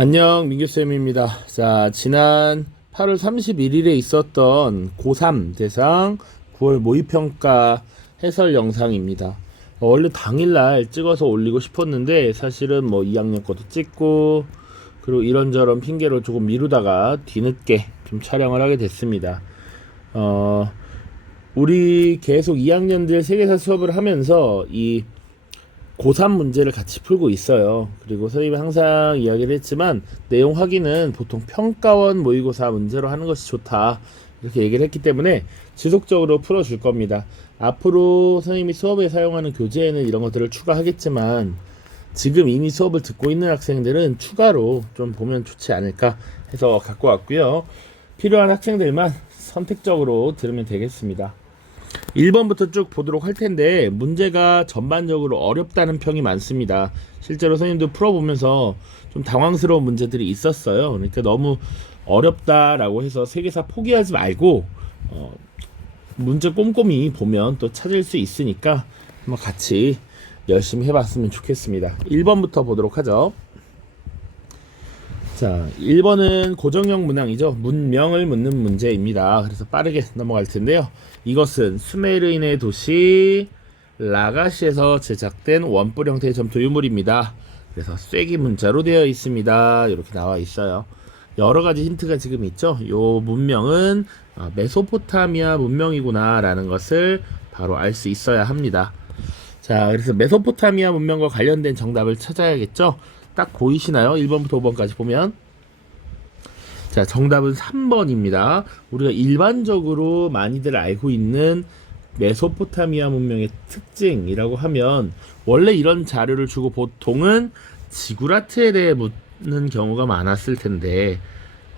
안녕, 민규쌤입니다. 자, 지난 8월 31일에 있었던 고3 대상 9월 모의평가 해설 영상입니다. 원래 당일날 찍어서 올리고 싶었는데 사실은 뭐 2학년 것도 찍고 그리고 이런저런 핑계로 조금 미루다가 뒤늦게 좀 촬영을 하게 됐습니다. 우리 계속 2학년들 세계사 수업을 하면서 이 고3 문제를 같이 풀고 있어요. 그리고 선생님이 항상 이야기를 했지만 내용 확인은 보통 평가원 모의고사 문제로 하는 것이 좋다 이렇게 얘기를 했기 때문에 지속적으로 풀어줄 겁니다. 앞으로 선생님이 수업에 사용하는 교재에는 이런 것들을 추가하겠지만 지금 이미 수업을 듣고 있는 학생들은 추가로 좀 보면 좋지 않을까 해서 갖고 왔고요. 필요한 학생들만 선택적으로 들으면 되겠습니다. 1번부터 쭉 보도록 할 텐데 문제가 전반적으로 어렵다는 평이 많습니다. 실제로 선생님도 풀어보면서 좀 당황스러운 문제들이 있었어요. 그러니까 너무 어렵다라고 해서 세계사 포기하지 말고 문제 꼼꼼히 보면 또 찾을 수 있으니까 한번 같이 열심히 해봤으면 좋겠습니다. 1번부터 보도록 하죠. 자, 1번은 고정형 문항이죠. 문명을 묻는 문제입니다. 그래서 빠르게 넘어갈 텐데요. 이것은 수메르인의 도시 라가시에서 제작된 원뿔 형태의 점토 유물입니다. 그래서 쐐기 문자로 되어 있습니다. 이렇게 나와 있어요. 여러 가지 힌트가 지금 있죠. 요 문명은 메소포타미아 문명이구나 라는 것을 바로 알 수 있어야 합니다. 자, 그래서 메소포타미아 문명과 관련된 정답을 찾아야겠죠. 딱 보이시나요? 1번부터 5번까지 보면 자, 정답은 3번입니다. 우리가 일반적으로 많이들 알고 있는 메소포타미아 문명의 특징이라고 하면 원래 이런 자료를 주고 보통은 지구라트에 대해 묻는 경우가 많았을 텐데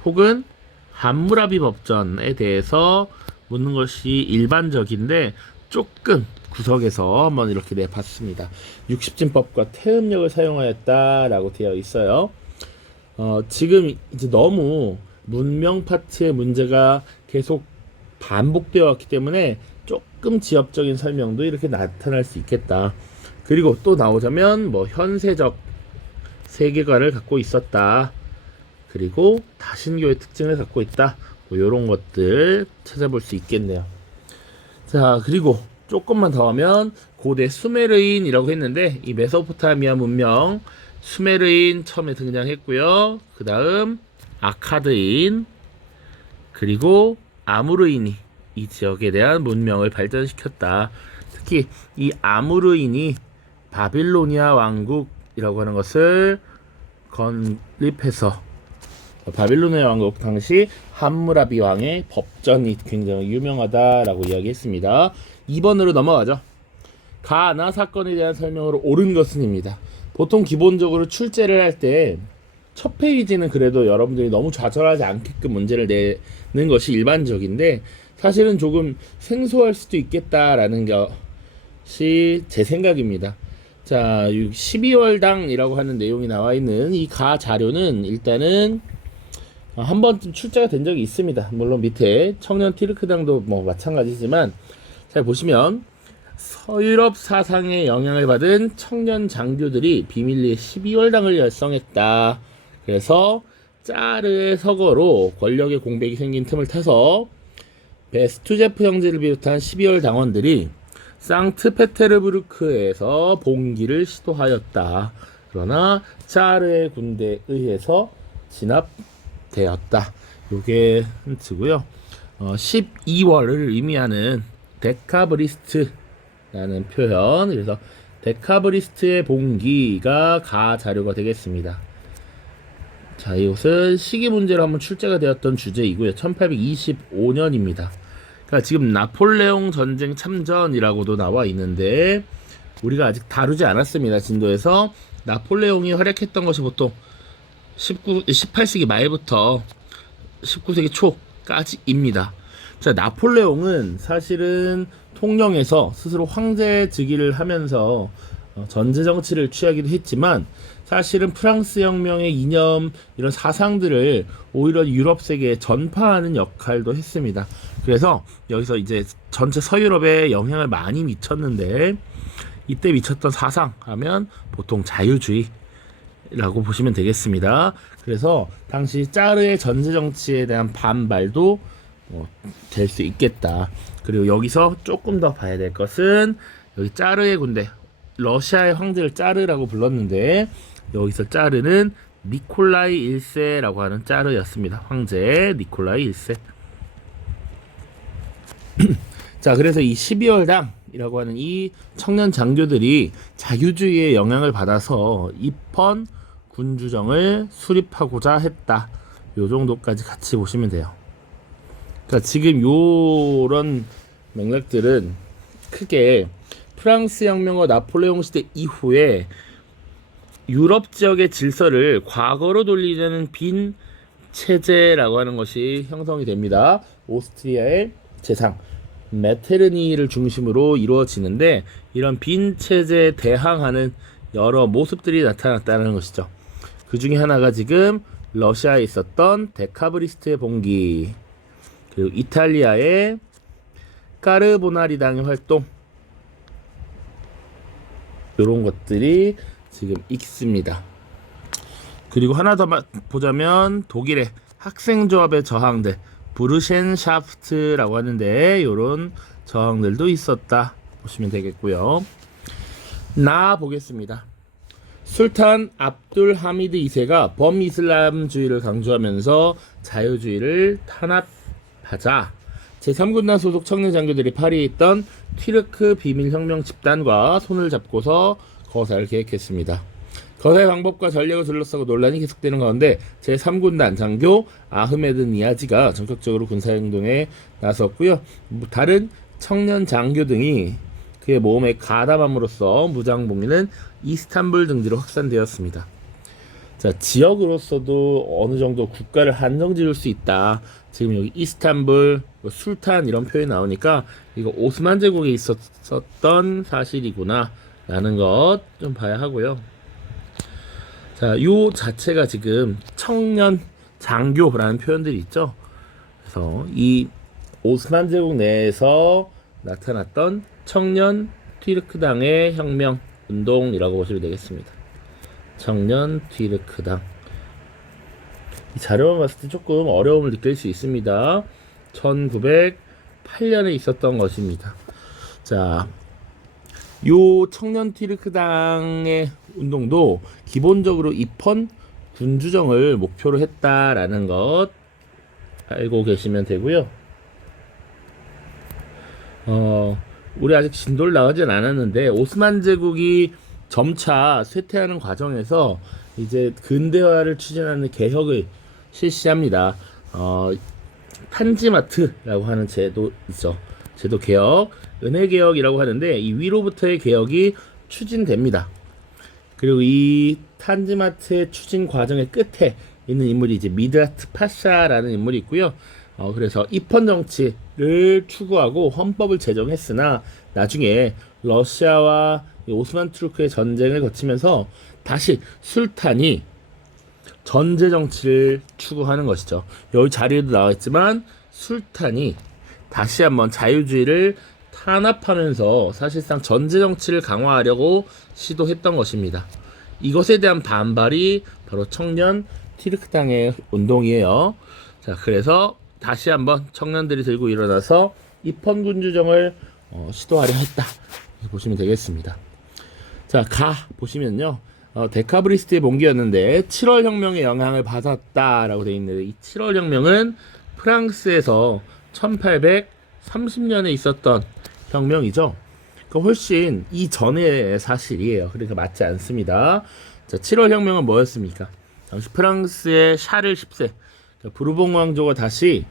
혹은 함무라비 법전에 대해서 묻는 것이 일반적인데 조금 구석에서 한번 이렇게 내봤습니다. 60진법과 태음력을 사용하였다라고 되어 있어요. 지금 이제 너무 문명 파트의 문제가 계속 반복되어 왔기 때문에 조금 지엽적인 설명도 이렇게 나타날 수 있겠다. 그리고 또 나오자면 뭐 현세적 세계관을 갖고 있었다. 그리고 다신교의 특징을 갖고 있다. 뭐 이런 것들 찾아볼 수 있겠네요. 자, 그리고 조금만 더 하면 고대 수메르인이라고 했는데 이 메소포타미아 문명 수메르인 처음에 등장했고요. 그 다음 아카드인 그리고 아무르인이 이 지역에 대한 문명을 발전시켰다. 특히 이 아무르인이 바빌로니아 왕국이라고 하는 것을 건립해서 바빌로니아 왕국 당시 함무라비 왕의 법전이 굉장히 유명하다라고 이야기했습니다. 2번으로 넘어가죠. 가나 사건에 대한 설명으로 옳은 것은입니다. 보통 기본적으로 출제를 할 때 첫 페이지는 그래도 여러분들이 너무 좌절하지 않게끔 문제를 내는 것이 일반적인데 사실은 조금 생소할 수도 있겠다라는 것이 제 생각입니다. 자, 12월당이라고 하는 내용이 나와 있는 이 가 자료는 일단은 한 번쯤 출제가 된 적이 있습니다. 물론 밑에 청년 티르크당도 뭐 마찬가지지만 잘 보시면 서유럽 사상에 영향을 받은 청년 장교들이 비밀리에 12월당을 결성했다. 그래서 짜르의 서거로 권력의 공백이 생긴 틈을 타서 베스투제프 형제를 비롯한 12월 당원들이 상트페테르부르크에서 봉기를 시도하였다. 그러나 짜르의 군대에 의해서 진압되었다. 요게 힌트고요. 12월을 의미하는 데카브리스트라는 표현. 그래서 데카브리스트의 봉기가 가 자료가 되겠습니다. 자, 이것은 시기 문제로 한번 출제가 되었던 주제이고요. 1825년입니다. 그러니까 지금 나폴레옹 전쟁 참전이라고도 나와 있는데 우리가 아직 다루지 않았습니다. 진도에서 나폴레옹이 활약했던 것이 보통 18세기 말부터 19세기 초까지입니다. 자, 나폴레옹은 사실은 통영에서 스스로 황제 즉위를 하면서 전제 정치를 취하기도 했지만 사실은 프랑스 혁명의 이념 이런 사상들을 오히려 유럽 세계에 전파하는 역할도 했습니다. 그래서 여기서 이제 전체 서유럽에 영향을 많이 미쳤는데 이때 미쳤던 사상 하면 보통 자유주의 라고 보시면 되겠습니다. 그래서 당시 짜르의 전제 정치에 대한 반발도 될 수 있겠다. 그리고 여기서 조금 더 봐야 될 것은 여기 짜르의 군대, 러시아의 황제를 짜르라고 불렀는데 여기서 짜르는 니콜라이 1세라고 하는 짜르였습니다. 황제 니콜라이 1세. 자, 그래서 이 12월당이라고 하는 이 청년 장교들이 자유주의의 영향을 받아서 입헌 군주정을 수립하고자 했다. 요 정도까지 같이 보시면 돼요. 그러니까 지금 요런 맥락들은 크게 프랑스 혁명과 나폴레옹 시대 이후에 유럽 지역의 질서를 과거로 돌리려는 빈 체제라고 하는 것이 형성이 됩니다. 오스트리아의 재상 메테르니를 중심으로 이루어지는데 이런 빈 체제에 대항하는 여러 모습들이 나타났다는 것이죠. 그 중에 하나가 지금 러시아에 있었던 데카브리스트의 봉기, 그리고 이탈리아의 까르보나리당의 활동, 이런 것들이 지금 있습니다. 그리고 하나 더 보자면 독일의 학생조합의 저항들, 부르셴샤프트라고 하는데 이런 저항들도 있었다 보시면 되겠고요. 나 보겠습니다. 술탄 압둘 하미드 2세가 범이슬람주의를 강조하면서 자유주의를 탄압하자 제3군단 소속 청년 장교들이 파리에 있던 튀르크 비밀혁명 집단과 손을 잡고서 거사를 계획했습니다. 거사의 방법과 전략을 둘러싸고 논란이 계속되는 가운데 제3군단 장교 아흐메드 니아지가 전격적으로 군사행동에 나섰고요. 다른 청년 장교 등이 그의 모험에 가담함으로써 무장봉기는 이스탄불 등지로 확산되었습니다. 자, 지역으로서도 어느 정도 국가를 한정 지을 수 있다. 지금 여기 이스탄불, 술탄 이런 표현이 나오니까 이거 오스만 제국에 있었던 사실이구나 라는 것 좀 봐야 하고요. 자, 요 자체가 지금 청년 장교라는 표현들이 있죠. 그래서 이 오스만 제국 내에서 나타났던 청년 튀르크당의 혁명 운동이라고 보시면 되겠습니다. 청년 튀르크당. 이 자료만 봤을 때 조금 어려움을 느낄 수 있습니다. 1908년에 있었던 것입니다. 자, 요 청년 튀르크당의 운동도 기본적으로 입헌 군주정을 목표로 했다라는 것 알고 계시면 되고요. 우리 아직 진도를 나가진 않았는데 오스만 제국이 점차 쇠퇴하는 과정에서 이제 근대화를 추진하는 개혁을 실시합니다. 탄지마트라고 하는 제도 있죠. 제도 개혁, 은혜 개혁이라고 하는데 이 위로부터의 개혁이 추진됩니다. 그리고 이 탄지마트의 추진 과정의 끝에 있는 인물이 이제 미드라트 파샤라는 인물이 있고요. 그래서 입헌 정치를 추구하고 헌법을 제정했으나 나중에 러시아와 오스만 투르크의 전쟁을 거치면서 다시 술탄이 전제 정치를 추구하는 것이죠. 여기 자리에도 나와있지만 술탄이 다시 한번 자유주의를 탄압하면서 사실상 전제 정치를 강화하려고 시도했던 것입니다. 이것에 대한 반발이 바로 청년 튀르크당의 운동이에요. 자, 그래서 다시 한번 청년들이 들고 일어나서 입헌 군주정을 시도하려 했다. 이렇게 보시면 되겠습니다. 자, 보시면요. 데카브리스트의 봉기였는데 7월 혁명의 영향을 받았다라고 되어 있는데 이 7월 혁명은 프랑스에서 1830년에 있었던 혁명이죠. 그러니까 훨씬 이전의 사실이에요. 그러니까 맞지 않습니다. 자, 7월 혁명은 뭐였습니까? 당시 프랑스의 샤를 10세 부르봉 왕조가 다시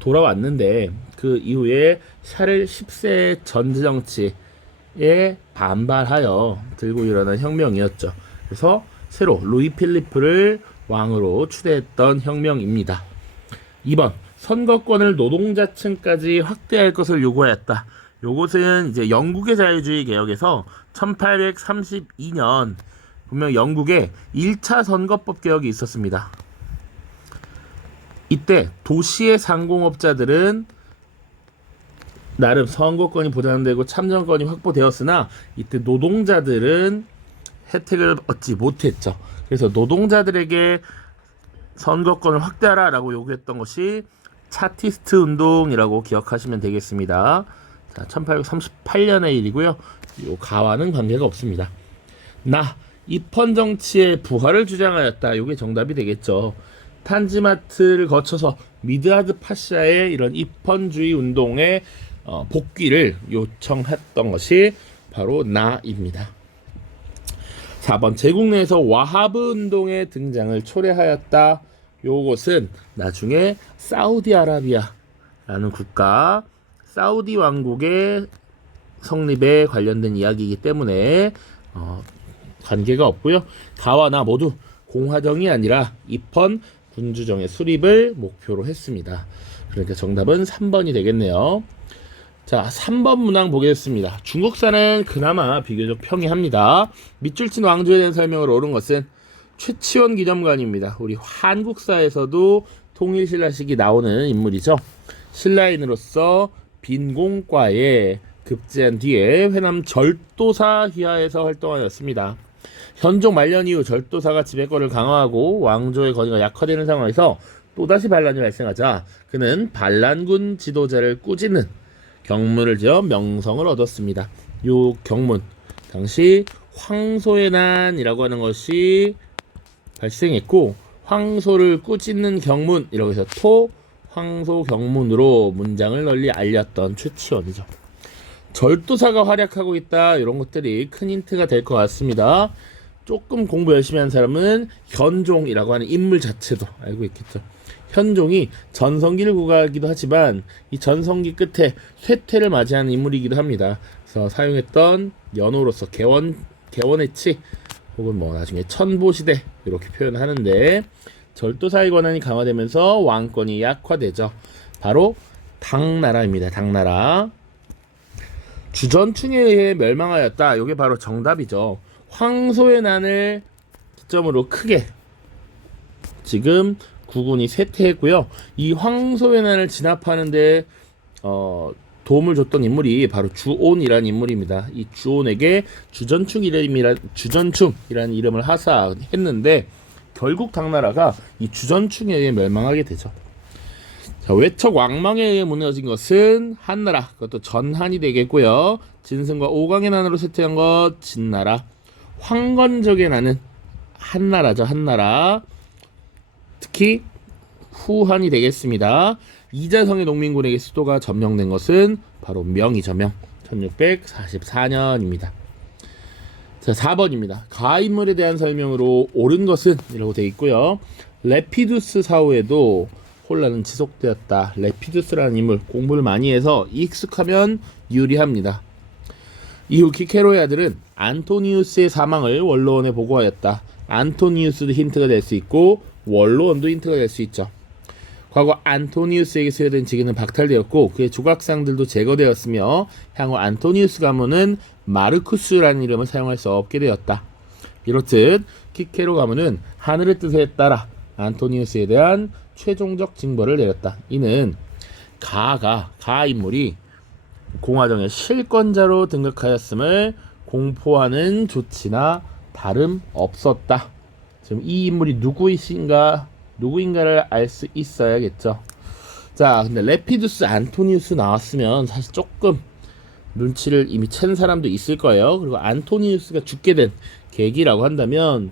돌아왔는데 그 이후에 샤를 10세 전제 정치에 반발하여 들고 일어난 혁명이었죠. 그래서 새로 루이 필리프를 왕으로 추대했던 혁명입니다. 2번 선거권을 노동자층까지 확대할 것을 요구하였다. 요것은 이제 영국의 자유주의 개혁에서 1832년 분명 영국에 1차 선거법 개혁이 있었습니다. 이때 도시의 상공업자들은 나름 선거권이 보장되고 참정권이 확보되었으나 이때 노동자들은 혜택을 얻지 못했죠. 그래서 노동자들에게 선거권을 확대하라라고 요구했던 것이 차티스트 운동이라고 기억하시면 되겠습니다. 자, 1838년의 일이고요. 요 가와는 관계가 없습니다. 입헌 정치의 부활을 주장하였다. 요게 정답이 되겠죠. 탄지마트를 거쳐서 미드하드 파샤의 이런 입헌주의 운동의 복귀를 요청했던 것이 바로 나입니다. 4번 제국 내에서 와하브 운동의 등장을 초래하였다. 요것은 나중에 사우디아라비아라는 국가, 사우디 왕국의 성립에 관련된 이야기이기 때문에 관계가 없고요. 가와 나 모두 공화정이 아니라 입헌 군주정의 수립을 목표로 했습니다. 그러니까 정답은 3번이 되겠네요. 자, 3번 문항 보겠습니다. 중국사는 그나마 비교적 평이합니다. 밑줄친 왕조에 대한 설명을 옳은 것은 최치원 기념관입니다. 우리 한국사에서도 통일신라식이 나오는 인물이죠. 신라인으로서 빈공과에 급제한 뒤에 회남 절도사 휘하에서 활동하였습니다. 현종 말년 이후 절도사가 지배권을 강화하고 왕조의 권위가 약화되는 상황에서 또다시 반란이 발생하자 그는 반란군 지도자를 꾸짖는 경문을 지어 명성을 얻었습니다. 이 경문 당시 황소의 난이라고 하는 것이 발생했고 황소를 꾸짖는 경문이라고 해서 황소 경문으로 문장을 널리 알렸던 최치원이죠. 절도사가 활약하고 있다. 이런 것들이 큰 힌트가 될 것 같습니다. 조금 공부 열심히 한 사람은 현종이라고 하는 인물 자체도 알고 있겠죠. 현종이 전성기를 구가하기도 하지만 이 전성기 끝에 쇠퇴를 맞이하는 인물이기도 합니다. 그래서 사용했던 연호로서 개원해치 혹은 뭐 나중에 천보시대 이렇게 표현하는데 절도사의 권한이 강화되면서 왕권이 약화되죠. 바로 당나라입니다. 당나라. 주전충에 의해 멸망하였다. 이게 바로 정답이죠. 황소의 난을 기점으로 크게 지금 국군이 쇠퇴했고요. 이 황소의 난을 진압하는데 도움을 줬던 인물이 바로 주온이라는 인물입니다. 이 주온에게 주전충이라는 이름을 하사했는데 결국 당나라가 이 주전충에 의해 멸망하게 되죠. 자, 외척 왕망에 의해 무너진 것은 한나라, 그것도 전한이 되겠고요. 진승과 오강의 난으로 쇠퇴한 것 진나라. 황건적의 난은 한나라죠. 한나라. 특히 후한이 되겠습니다. 이자성의 농민군에게 수도가 점령된 것은 바로 명이죠. 명. 1644년입니다. 자, 4번입니다. 가인물에 대한 설명으로 옳은 것은 이라고 되어 있고요. 레피두스 사후에도 혼란은 지속되었다. 레피두스라는 인물 공부를 많이 해서 익숙하면 유리합니다. 이후 키케로의 아들은 안토니우스의 사망을 원로원에 보고하였다. 안토니우스도 힌트가 될 수 있고 원로원도 힌트가 될 수 있죠. 과거 안토니우스에게 수여된 직위는 박탈되었고 그의 조각상들도 제거되었으며 향후 안토니우스 가문은 마르쿠스라는 이름을 사용할 수 없게 되었다. 이렇듯 키케로 가문은 하늘의 뜻에 따라 안토니우스에 대한 최종적 징벌을 내렸다. 이는 가 인물이 공화정의 실권자로 등극하였음을 공포하는 조치나 다름없었다. 지금 이 인물이 누구인가를 알 수 있어야겠죠. 자, 근데 레피두스 안토니우스 나왔으면 사실 조금 눈치를 이미 챈 사람도 있을 거예요. 그리고 안토니우스가 죽게 된 계기라고 한다면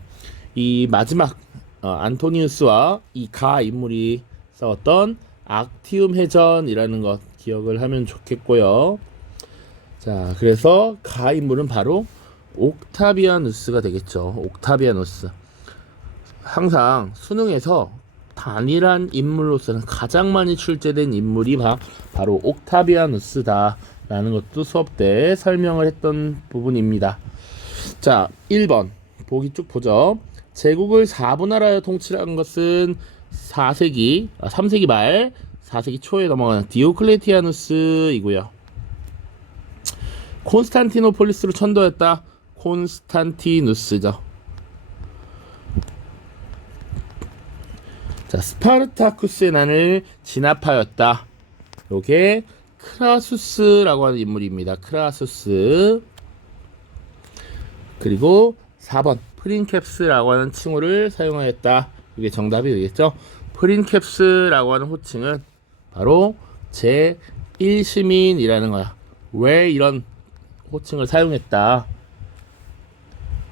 이 마지막 안토니우스와 이 가 인물이 싸웠던 악티움 해전이라는 것 기억을 하면 좋겠고요. 자, 그래서 가 인물은 바로 옥타비아누스가 되겠죠. 옥타비아누스. 항상 수능에서 단일한 인물로서는 가장 많이 출제된 인물이 바로 옥타비아누스다 라는 것도 수업 때 설명을 했던 부분입니다. 자, 1번 보기 쭉 보죠. 제국을 4분할하여 통치한 것은 3세기 말 4세기 초에 넘어가는 디오클레티아누스이고요. 콘스탄티노폴리스로 천도했다. 콘스탄티누스죠. 자, 스파르타쿠스의 난을 진압하였다. 요게 크라수스라고 하는 인물입니다. 크라수스. 그리고 4번 프린캡스라고 하는 칭호를 사용하였다. 이게 정답이 되겠죠. 프린캡스라고 하는 호칭은 바로 제1시민이라는 거야. 왜 이런 호칭을 사용했다?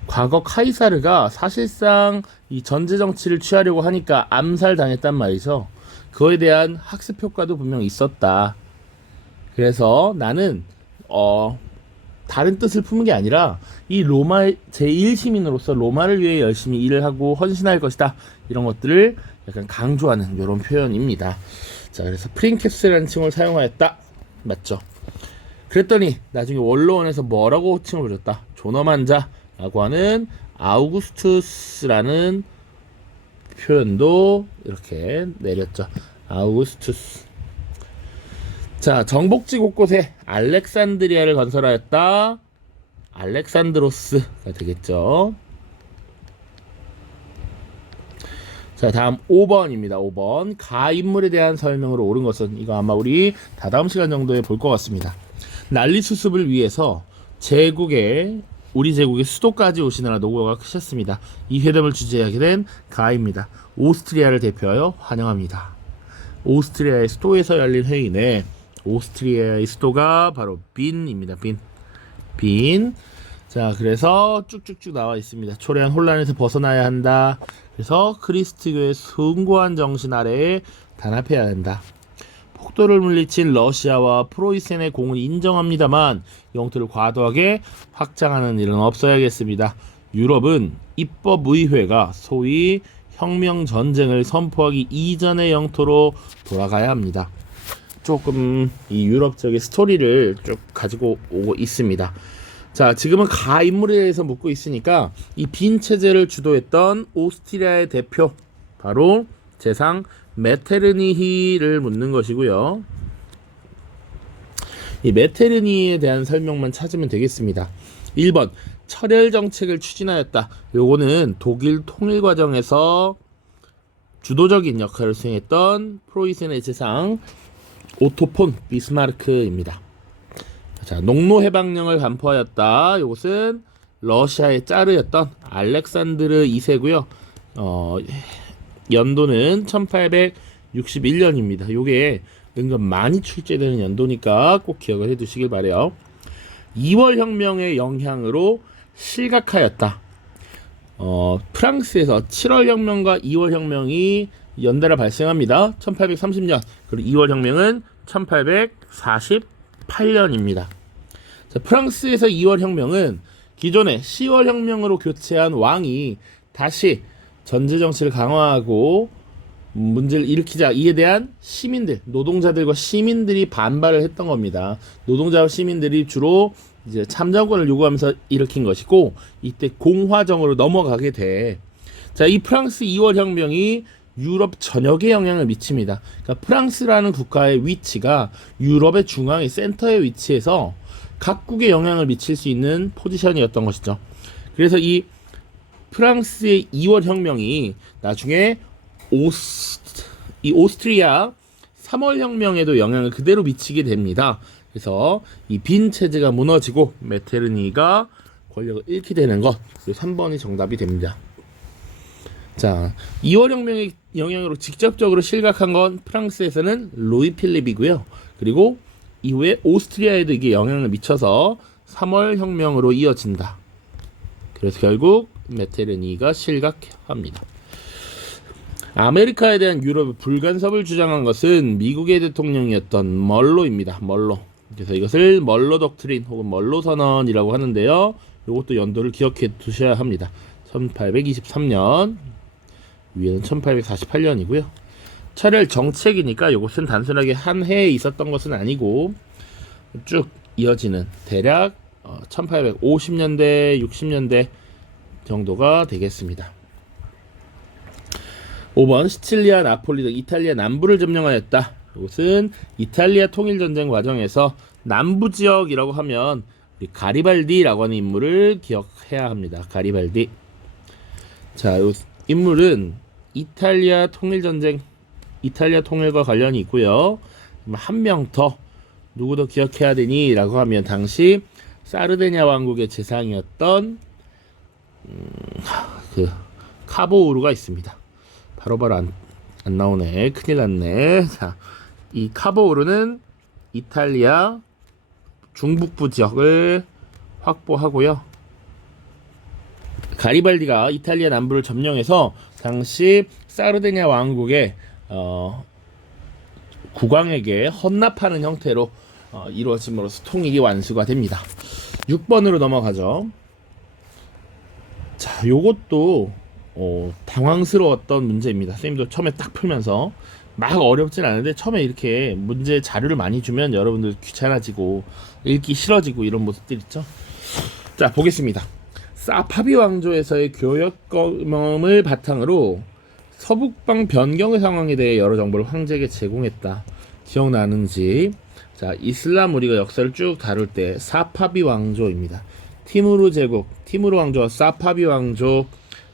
과거 카이사르가 사실상 이 전제 정치를 취하려고 하니까 암살당했단 말이죠. 그거에 대한 학습 효과도 분명 있었다. 그래서 나는 다른 뜻을 품은 게 아니라 이 로마의 제1시민으로서 로마를 위해 열심히 일을 하고 헌신할 것이다. 이런 것들을 약간 강조하는 이런 표현입니다. 자, 그래서 프린캡스라는 칭호를 사용하였다. 맞죠? 그랬더니 나중에 원로원에서 뭐라고 호칭을 부렸다? 존엄한자라고 하는 아우구스투스라는 표현도 이렇게 내렸죠. 아우구스투스. 자, 정복지 곳곳에 알렉산드리아를 건설하였다. 알렉산드로스가 되겠죠. 자, 다음 5번입니다. 5번. 가 인물에 대한 설명으로 옳은 것은, 이거 아마 우리 다다음 시간 정도에 볼 것 같습니다. 난리 수습을 위해서 우리 제국의 수도까지 오시느라 노고가 크셨습니다. 이 회담을 주재하게 된 가입니다. 오스트리아를 대표하여 환영합니다. 오스트리아의 수도에서 열린 회의네. 오스트리아의 수도가 바로 빈입니다. 빈. 자, 그래서 쭉쭉쭉 나와 있습니다. 초래한 혼란에서 벗어나야 한다. 그래서 그리스도교의 숭고한 정신 아래에 단합해야 한다. 폭도를 물리친 러시아와 프로이센의 공을 인정합니다만 영토를 과도하게 확장하는 일은 없어야겠습니다. 유럽은 입법의회가 소위 혁명 전쟁을 선포하기 이전의 영토로 돌아가야 합니다. 조금 이 유럽 쪽의 스토리를 쭉 가지고 오고 있습니다. 자, 지금은 가 인물에 대해서 묻고 있으니까 이 빈 체제를 주도했던 오스트리아의 대표, 바로 재상 메테르니히를 묻는 것이고요. 이 메테르니히에 대한 설명만 찾으면 되겠습니다. 1번 철혈 정책을 추진하였다. 요거는 독일 통일 과정에서 주도적인 역할을 수행했던 프로이센의 재상 오토 폰 비스마르크입니다. 자, 농노 해방령을 반포하였다. 이것은 러시아의 짜르였던 알렉산드르 2세고요. 연도는 1861년입니다. 요게 은근 많이 출제되는 연도니까 꼭 기억을 해두시길 바래요. 2월 혁명의 영향으로 실각하였다. 프랑스에서 7월 혁명과 2월 혁명이 연달아 발생합니다. 1830년. 그리고 2월 혁명은 1848년입니다. 자, 프랑스에서 2월 혁명은 기존의 10월 혁명으로 교체한 왕이 다시 전제 정치를 강화하고 문제를 일으키자, 이에 대한 시민들, 노동자들과 시민들이 반발을 했던 겁니다. 노동자와 시민들이 주로 이제 참정권을 요구하면서 일으킨 것이고, 이때 공화정으로 넘어가게 돼. 자, 이 프랑스 2월 혁명이 유럽 전역에 영향을 미칩니다. 그러니까 프랑스라는 국가의 위치가 유럽의 중앙의 센터에 위치해서 각국에 영향을 미칠 수 있는 포지션이었던 것이죠. 그래서 이 프랑스의 2월 혁명이 나중에 오스트리아 3월 혁명에도 영향을 그대로 미치게 됩니다. 그래서 이 빈 체제가 무너지고 메테르니가 권력을 잃게 되는 것, 그리고 3번이 정답이 됩니다. 자, 2월 혁명의 영향으로 직접적으로 실각한 건 프랑스에서는 루이 필립이고요. 그리고 이후에 오스트리아에도 이게 영향을 미쳐서 3월 혁명으로 이어진다. 그래서 결국 메테르니가 실각합니다. 아메리카에 대한 유럽의 불간섭을 주장한 것은 미국의 대통령이었던 멀로입니다. 멀로. 그래서 이것을 멀로 독트린 혹은 멀로 선언이라고 하는데요. 이것도 연도를 기억해 두셔야 합니다. 1823년, 위에는 1848년이고요. 철혈 정책이니까 이것은 단순하게 한 해에 있었던 것은 아니고 쭉 이어지는 대략 1850년대, 60년대 정도가 되겠습니다. 5번 시칠리아, 나폴리 등 이탈리아 남부를 점령하였다. 이것은 이탈리아 통일전쟁 과정에서 남부지역이라고 하면 우리 가리발디라고 하는 인물을 기억해야 합니다. 가리발디. 자, 이 인물은 이탈리아 통일과 관련이 있고요. 한 명 더 누구 더 기억해야 되니? 라고 하면 당시 사르데냐 왕국의 재상이었던 그 카보우르가 있습니다. 바로바로 안 나오네. 큰일 났네. 자, 이 카보우르는 이탈리아 중북부 지역을 확보하고요. 가리발디가 이탈리아 남부를 점령해서 당시 사르데냐 왕국의 국왕에게 헌납하는 형태로 이루어짐으로써 통일이 완수가 됩니다. 6번으로 넘어가죠. 자, 요것도 당황스러웠던 문제입니다. 선생님도 처음에 딱 풀면서 막 어렵진 않은데 처음에 이렇게 문제 자료를 많이 주면 여러분들 귀찮아지고 읽기 싫어지고 이런 모습들 있죠. 자, 보겠습니다. 사파비 왕조에서의 교역 경험을 바탕으로 서북방 변경의 상황에 대해 여러 정보를 황제에게 제공했다. 기억나는지? 자, 이슬람 우리가 역사를 쭉 다룰 때 사파비 왕조입니다. 티무르 제국, 티무르 왕조와 사파비 왕조.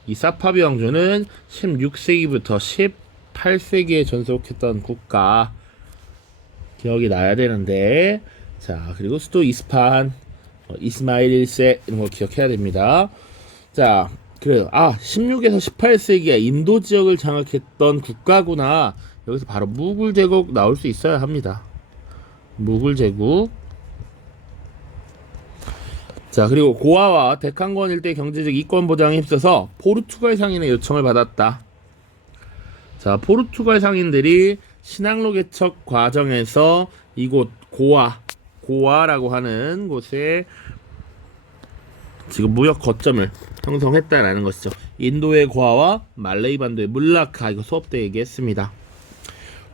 이 사파비 왕조는 16세기부터 18세기에 전속했던 국가. 기억이 나야 되는데, 자, 그리고 수도 이스파한, 이스마일 1세 이런 거 기억해야 됩니다. 자, 그래요. 16에서 18세기에 인도 지역을 장악했던 국가구나. 여기서 바로 무굴 제국 나올 수 있어야 합니다. 무굴 제국. 자, 그리고 고아와 데칸권 일대 경제적 이권 보장에 힘써서 포르투갈 상인의 요청을 받았다. 자, 포르투갈 상인들이 신항로 개척 과정에서 이곳 고아라고 하는 곳에 지금 무역 거점을 형성했다라는 것이죠. 인도의 고아와 말레이 반도의 물라카, 이거 수업 때 얘기했습니다.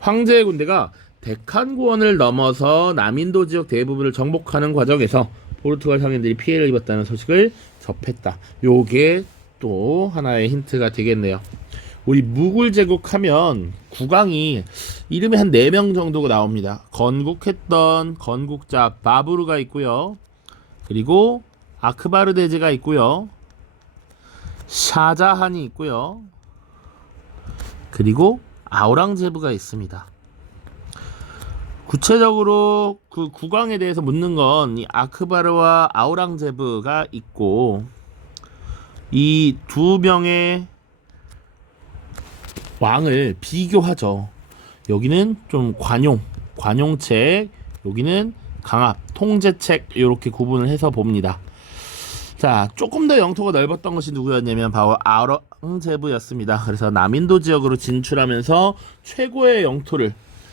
황제의 군대가 데칸고원을 넘어서 남인도 지역 대부분을 정복하는 과정에서 포르투갈 상인들이 피해를 입었다는 소식을 접했다. 요게 또 하나의 힌트가 되겠네요. 우리 무굴 제국 하면 국왕이 이름이 한 4명 정도가 나옵니다. 건국했던 건국자 바부르가 있고요. 그리고 아크바르 대제가 있고요. 샤자한이 있고요. 그리고 아우랑제부가 있습니다. 구체적으로 그 국왕에 대해서 묻는 건 이 아크바르와 아우랑제부가 있고, 이 두 명의 왕을 비교하죠. 여기는 좀 관용책, 여기는 강압, 통제책, 이렇게 구분을 해서 봅니다. 자, 조금 더 영토가 넓었던 것이 누구였냐면 바로 아우랑제부였습니다. 그래서 남인도 지역으로 진출하면서 최고의 영토를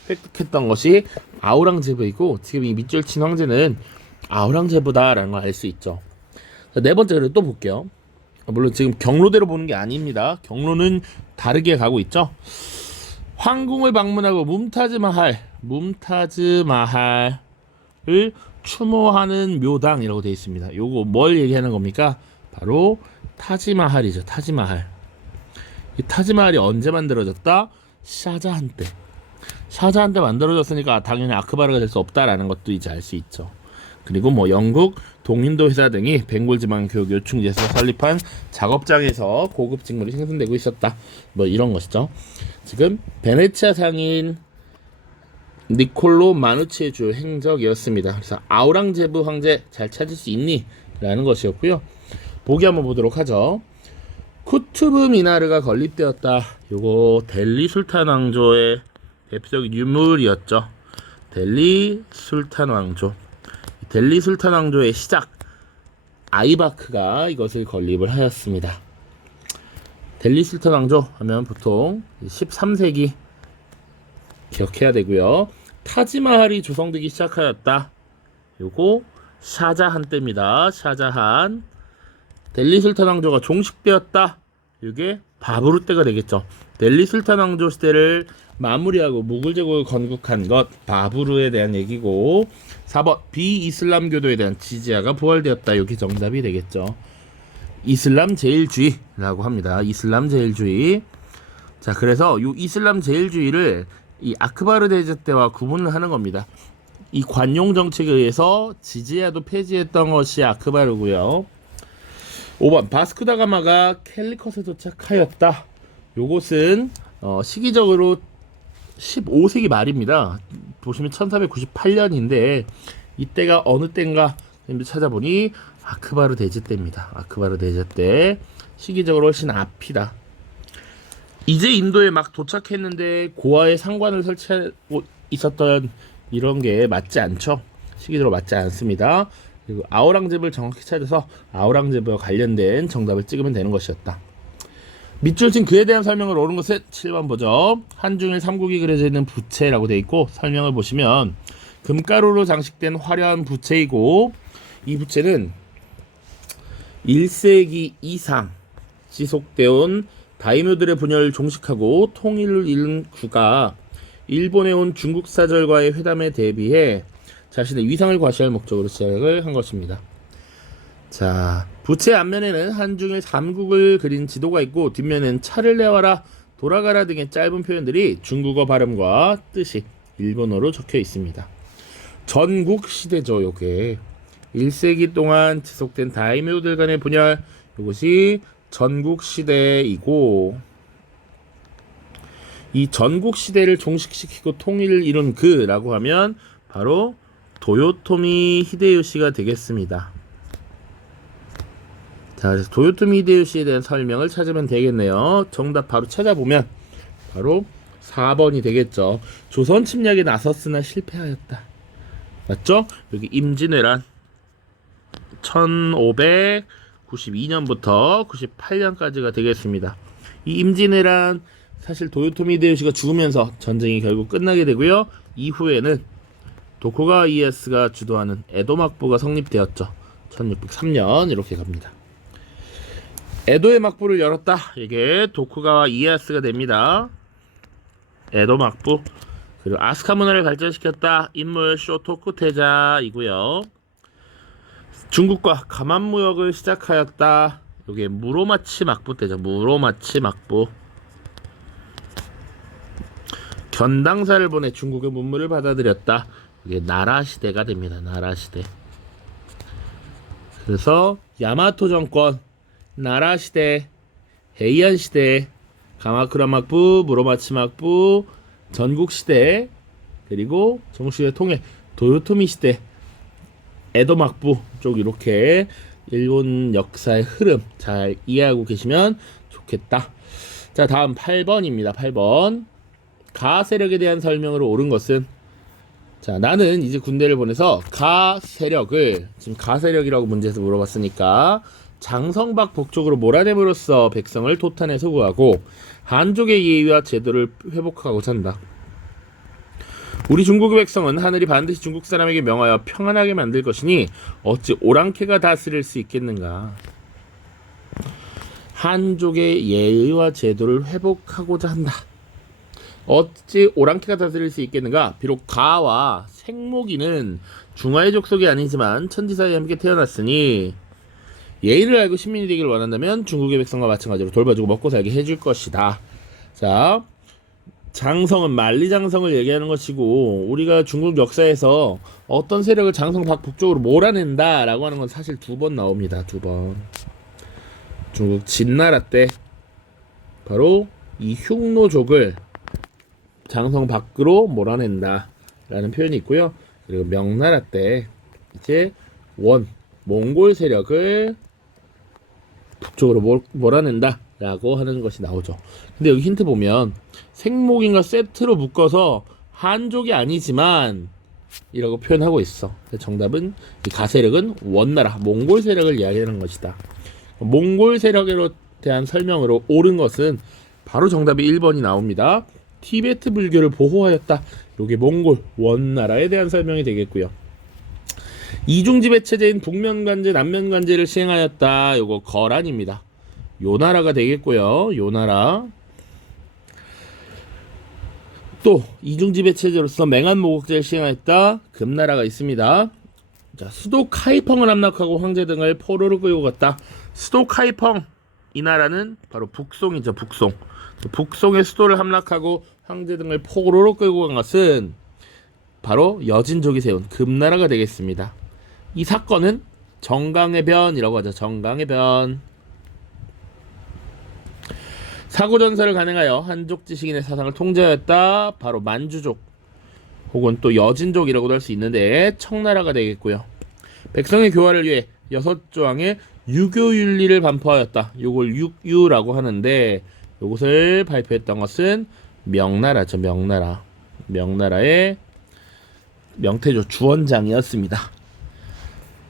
획득했던 것이 아우랑제부이고, 지금 이 밑줄 친 황제는 아우랑제부다라는 걸 알 수 있죠. 자, 네 번째 그래도 또 볼게요. 물론 지금 경로대로 보는 게 아닙니다. 경로는 다르게 가고 있죠. 황궁을 방문하고 뭄타즈 마할을 추모하는 묘당이라고 되어 있습니다. 요거 뭘 얘기하는 겁니까? 바로 타지마할이죠. 타지마할. 이 타지마할이 언제 만들어졌다? 샤자한 때. 샤자한 때 만들어졌으니까 당연히 아크바르가 될 수 없다라는 것도 이제 알 수 있죠. 그리고 뭐 영국 동인도 회사 등이 벵골 지방 교육 요충지에서 설립한 작업장에서 고급 직물이 생산되고 있었다. 뭐 이런 것이죠. 지금 베네치아 상인 니콜로 마누치의 주 행적이었습니다. 그래서 아우랑제부 황제 잘 찾을 수 있니? 라는 것이었고요. 보기 한번 보도록 하죠. 쿠투브 미나르가 건립되었다. 요거 델리 술탄 왕조의 대표적인 유물이었죠. 델리 술탄 왕조. 델리 술탄 왕조의 시작, 아이바크가 이것을 건립을 하였습니다. 델리 술탄 왕조 하면 보통 13세기 기억해야 되고요. 타지마할이 조성되기 시작하였다. 요거 샤자한 때입니다. 샤자한. 델리 술탄 왕조가 종식되었다. 이게 바부르 때가 되겠죠. 델리 술탄 왕조 시대를 마무리하고 무굴 제국을 건국한 것, 바부르에 대한 얘기고, 4번 비이슬람교도에 대한 지지야가 부활되었다. 이게 정답이 되겠죠. 이슬람 제일주의라고 합니다. 이슬람 제일주의. 자, 그래서 이 이슬람 제일주의를 이 아크바르 대제 때와 구분을 하는 겁니다. 이 관용 정책에 의해서 지지야도 폐지했던 것이 아크바르고요. 5번 바스코다가마가 캘리컷에 도착하였다. 요것은 시기적으로 15세기 말입니다. 보시면 1498년인데 이때가 어느 때인가 찾아보니 아크바르 대제 때입니다. 아크바르 대제 때 시기적으로 훨씬 앞이다. 이제 인도에 막 도착했는데 고아의 상관을 설치하고 있었던 이런 게 맞지 않죠. 시기적으로 맞지 않습니다. 그리고 아우랑제부를 정확히 찾아서 아우랑제부와 관련된 정답을 찍으면 되는 것이었다. 밑줄 친 그에 대한 설명을 옳은 것은 7번 보죠. 한중일 삼국이 그려져 있는 부채라고 되어 있고, 설명을 보시면 금가루로 장식된 화려한 부채이고, 이 부채는 1세기 이상 지속되어 온 다이묘들의 분열을 종식하고 통일을 이룬 구가 일본에 온 중국 사절과의 회담에 대비해 자신의 위상을 과시할 목적으로 시작을 한 것입니다. 자, 부채 앞면에는 한중일 삼국을 그린 지도가 있고, 뒷면에는 차를 내와라, 돌아가라 등의 짧은 표현들이 중국어 발음과 뜻이 일본어로 적혀 있습니다. 전국 시대죠, 요게. 1세기 동안 지속된 다이묘들 간의 분열, 이것이 전국 시대이고, 이 전국 시대를 종식시키고 통일을 이룬 그라고 하면 바로 도요토미 히데요시가 되겠습니다. 자, 그래서 도요토미 히데요시에 대한 설명을 찾으면 되겠네요. 정답 바로 찾아보면 바로 4번이 되겠죠. 조선 침략에 나섰으나 실패하였다. 맞죠? 여기 임진왜란 1592년부터 98년까지가 되겠습니다. 이 임진왜란, 사실 도요토미 히데요시가 죽으면서 전쟁이 결국 끝나게 되고요. 이후에는 도쿠가와 이에야스가 주도하는 에도 막부가 성립되었죠. 1603년 이렇게 갑니다. 에도의 막부를 열었다. 이게 도쿠가와 이에야스가 됩니다. 에도 막부. 그리고 아스카 문화를 발전시켰다. 인물 쇼토쿠 태자이고요. 중국과 가만 무역을 시작하였다. 이게 무로마치 막부 때죠. 무로마치 막부. 견당사를 보내 중국의 문물을 받아들였다. 이게 나라 시대가 됩니다. 나라 시대. 그래서 야마토 정권, 나라 시대, 헤이안 시대, 가마쿠라 막부, 무로마치 막부, 전국 시대, 그리고 정시의 통일, 도요토미 시대, 에도 막부 쪽, 이렇게 일본 역사의 흐름 잘 이해하고 계시면 좋겠다. 자, 다음 8번입니다. 8번. 가 세력에 대한 설명으로 옳은 것은, 자, 나는 이제 군대를 보내서 가 세력을, 지금 가 세력이라고 문제에서 물어봤으니까 장성박 북쪽으로 몰아냄으로써 백성을 토탄에 소구하고 한족의 예의와 제도를 회복하고자 한다. 우리 중국의 백성은 하늘이 반드시 중국 사람에게 명하여 평안하게 만들 것이니 어찌 오랑캐가 다스릴 수 있겠는가. 한족의 예의와 제도를 회복하고자 한다. 어찌 오랑캐가 다스릴 수 있겠는가. 비록 가와 생모기는 중화의 족속이 아니지만 천지사에 함께 태어났으니 예의를 알고 신민이 되기를 원한다면 중국의 백성과 마찬가지로 돌봐주고 먹고 살게 해줄 것이다. 자, 장성은 만리장성을 얘기하는 것이고, 우리가 중국 역사에서 어떤 세력을 장성 북쪽으로 몰아낸다 라고 하는 건 사실 2번 나옵니다. 2번. 중국 진나라 때 바로 이 흉노족을 장성 밖으로 몰아낸다 라는 표현이 있고요. 그리고 명나라 때 이제 몽골 세력을 북쪽으로 몰아낸다 라고 하는 것이 나오죠. 근데 여기 힌트 보면 생목인과 세트로 묶어서 한족이 아니지만 이라고 표현하고 있어. 정답은 이 가세력은 원나라 몽골 세력을 이야기하는 것이다. 몽골 세력에 대한 설명으로 옳은 것은 바로 정답이 1번이 나옵니다. 티베트 불교를 보호하였다. 이게 몽골 원나라에 대한 설명이 되겠고요. 이중지배 체제인 북면관제 남면관제를 시행하였다. 요거 거란입니다. 요나라가 되겠고요. 요나라. 또 이중지배 체제로서 맹한모국제를 시행하였다. 금나라가 있습니다. 자, 수도 카이펑을 함락하고 황제 등을 포로로 끌고 갔다. 수도 카이펑, 이 나라는 바로 북송이죠. 북송. 북송의 수도를 함락하고 황제 등을 포로로 끌고 간 것은 바로 여진족이 세운 금나라가 되겠습니다. 이 사건은 정강의 변이라고 하죠. 정강의 변. 사고전설을 간행하여 한족 지식인의 사상을 통제하였다. 바로 만주족 혹은 또 여진족이라고도 할 수 있는데 청나라가 되겠고요. 백성의 교화를 위해 6조항의 유교윤리를 반포하였다. 요걸 육유라고 하는데 요것을 발표했던 것은 명나라죠. 명나라의 명태조 주원장이었습니다.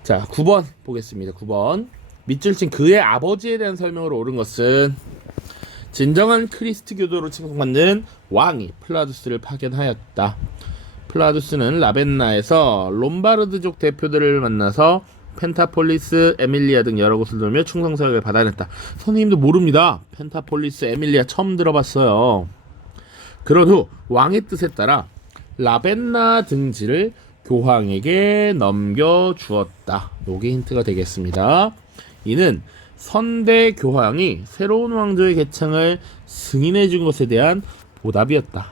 자, 9번 보겠습니다. 9번. 밑줄 친 그의 아버지에 대한 설명으로 옳은 것은 진정한 크리스트 교도로 칭송받는 왕이 플라두스를 파견하였다. 플라두스는 라벤나에서 롬바르드족 대표들을 만나서 펜타폴리스, 에밀리아 등 여러 곳을 돌며 충성사역을 받아냈다. 선생님도 모릅니다. 펜타폴리스, 에밀리아 처음 들어봤어요. 그런 후 왕의 뜻에 따라 라벤나 등지를 교황에게 넘겨주었다. 요게 힌트가 되겠습니다. 이는 선대 교황이 새로운 왕조의 개창을 승인해 준 것에 대한 보답이었다.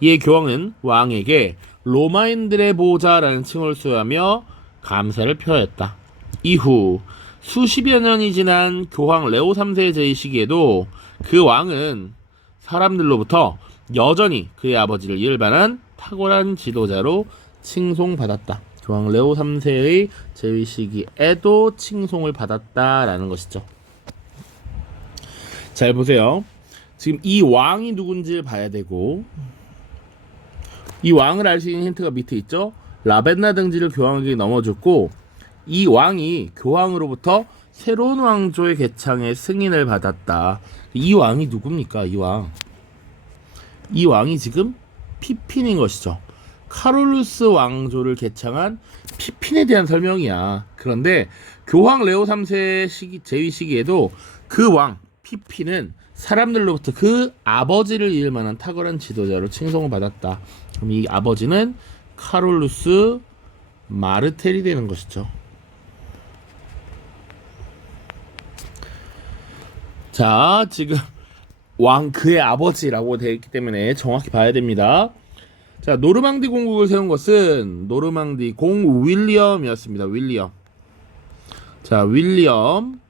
이에 교황은 왕에게 로마인들의 보호자라는 칭호를 수여하며 감사를 표하였다. 이후 수십여 년이 지난 교황 레오 3세의 제위 시기에도 그 왕은 사람들로부터 여전히 그의 아버지를 이을 만한 탁월한 지도자로 칭송받았다. 교황 레오 3세의 제위 시기에도 칭송을 받았다라는 것이죠. 잘 보세요. 지금 이 왕이 누군지를 봐야 되고, 이 왕을 알 수 있는 힌트가 밑에 있죠. 라벤나 등지를 교황에게 넘어줬고, 이 왕이 교황으로부터 새로운 왕조의 개창의 승인을 받았다. 이 왕이 누굽니까? 이 왕이 지금 피핀인 것이죠. 카롤루스 왕조를 개창한 피핀에 대한 설명이야. 그런데 교황 레오 3세 제위 시기에도 그 왕 피핀은 사람들로부터 그 아버지를 이을 만한 탁월한 지도자로 칭송을 받았다. 그럼 이 아버지는 카롤루스 마르텔이 되는 것이죠. 자, 지금 왕 그의 아버지라고 되어 있기 때문에 정확히 봐야 됩니다. 자, 노르망디 공국을 세운 것은 노르망디 공 윌리엄이었습니다. 윌리엄. 자, 윌리엄.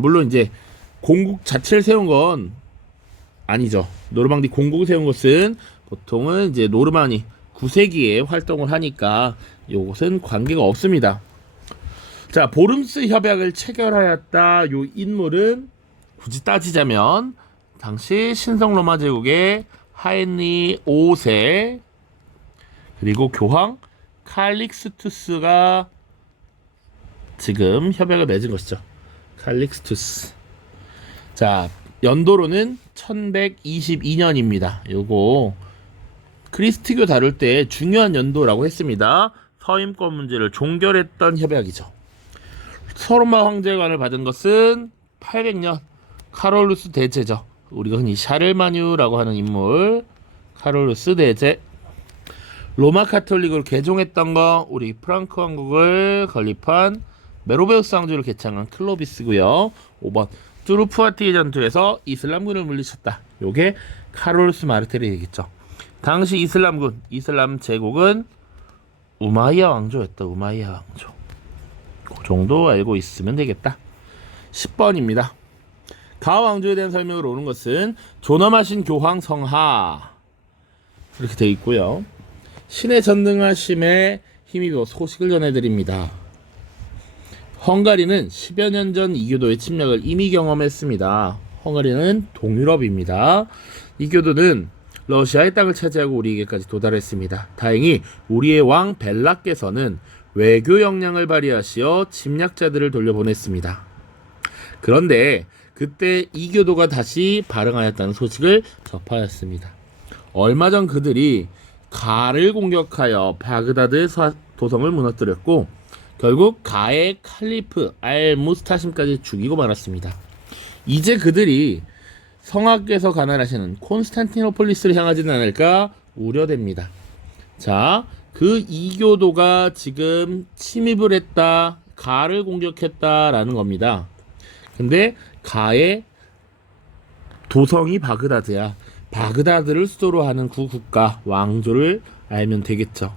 물론 이제 공국 자체를 세운 건 아니죠. 노르망디 공국을 세운 것은 보통은 이제 노르만이 9세기에 활동을 하니까 요것은 관계가 없습니다. 자, 보름스 협약을 체결하였다. 요 인물은 굳이 따지자면 당시 신성 로마 제국의 하엔리 5세 그리고 교황 칼릭스투스가 지금 협약을 맺은 것이죠. 칼릭스투스. 자, 연도로는 1122년입니다. 요거 크리스트교 다룰 때 중요한 연도라고 했습니다. 서임권 문제를 종결했던 협약이죠. 서로마 황제관을 받은 것은 800년 카롤루스 대제죠. 우리가 흔히 샤를마뉴라고 하는 인물, 카롤루스 대제. 로마 카톨릭을 개종했던 거 우리 프랑크 왕국을 건립한 메로베우스 왕조를 개창한 클로비스고요. 5번 투르푸아티의 전투에서 이슬람군을 물리쳤다. 요게 카롤루스 마르텔이 되겠죠. 당시 이슬람 제국은 우마이야 왕조였다. 우마이야 왕조. 그 정도 알고 있으면 되겠다. 10번입니다. 가 왕조에 대한 설명을 오는 것은 존엄하신 교황 성하 이렇게 되어 있고요. 신의 전능하심에 힘입어 소식을 전해드립니다. 헝가리는 10여 년 전 이교도의 침략을 이미 경험했습니다. 헝가리는 동유럽입니다. 이교도는 러시아의 땅을 차지하고 우리에게까지 도달했습니다. 다행히 우리의 왕 벨라께서는 외교 역량을 발휘하시어 침략자들을 돌려보냈습니다. 그런데 그때 이교도가 다시 발흥하였다는 소식을 접하였습니다. 얼마 전 그들이 가를 공격하여 바그다드의 도성을 무너뜨렸고 결국 가의 칼리프 알무스타심까지 죽이고 말았습니다. 이제 그들이 성하께서 가난하시는 콘스탄티노폴리스를 향하지는 않을까 우려됩니다. 자, 그 이교도가 지금 침입을 했다, 가를 공격했다라는 겁니다. 근데 가의 도성이 바그다드야. 바그다드를 수도로 하는 구국가 왕조를 알면 되겠죠.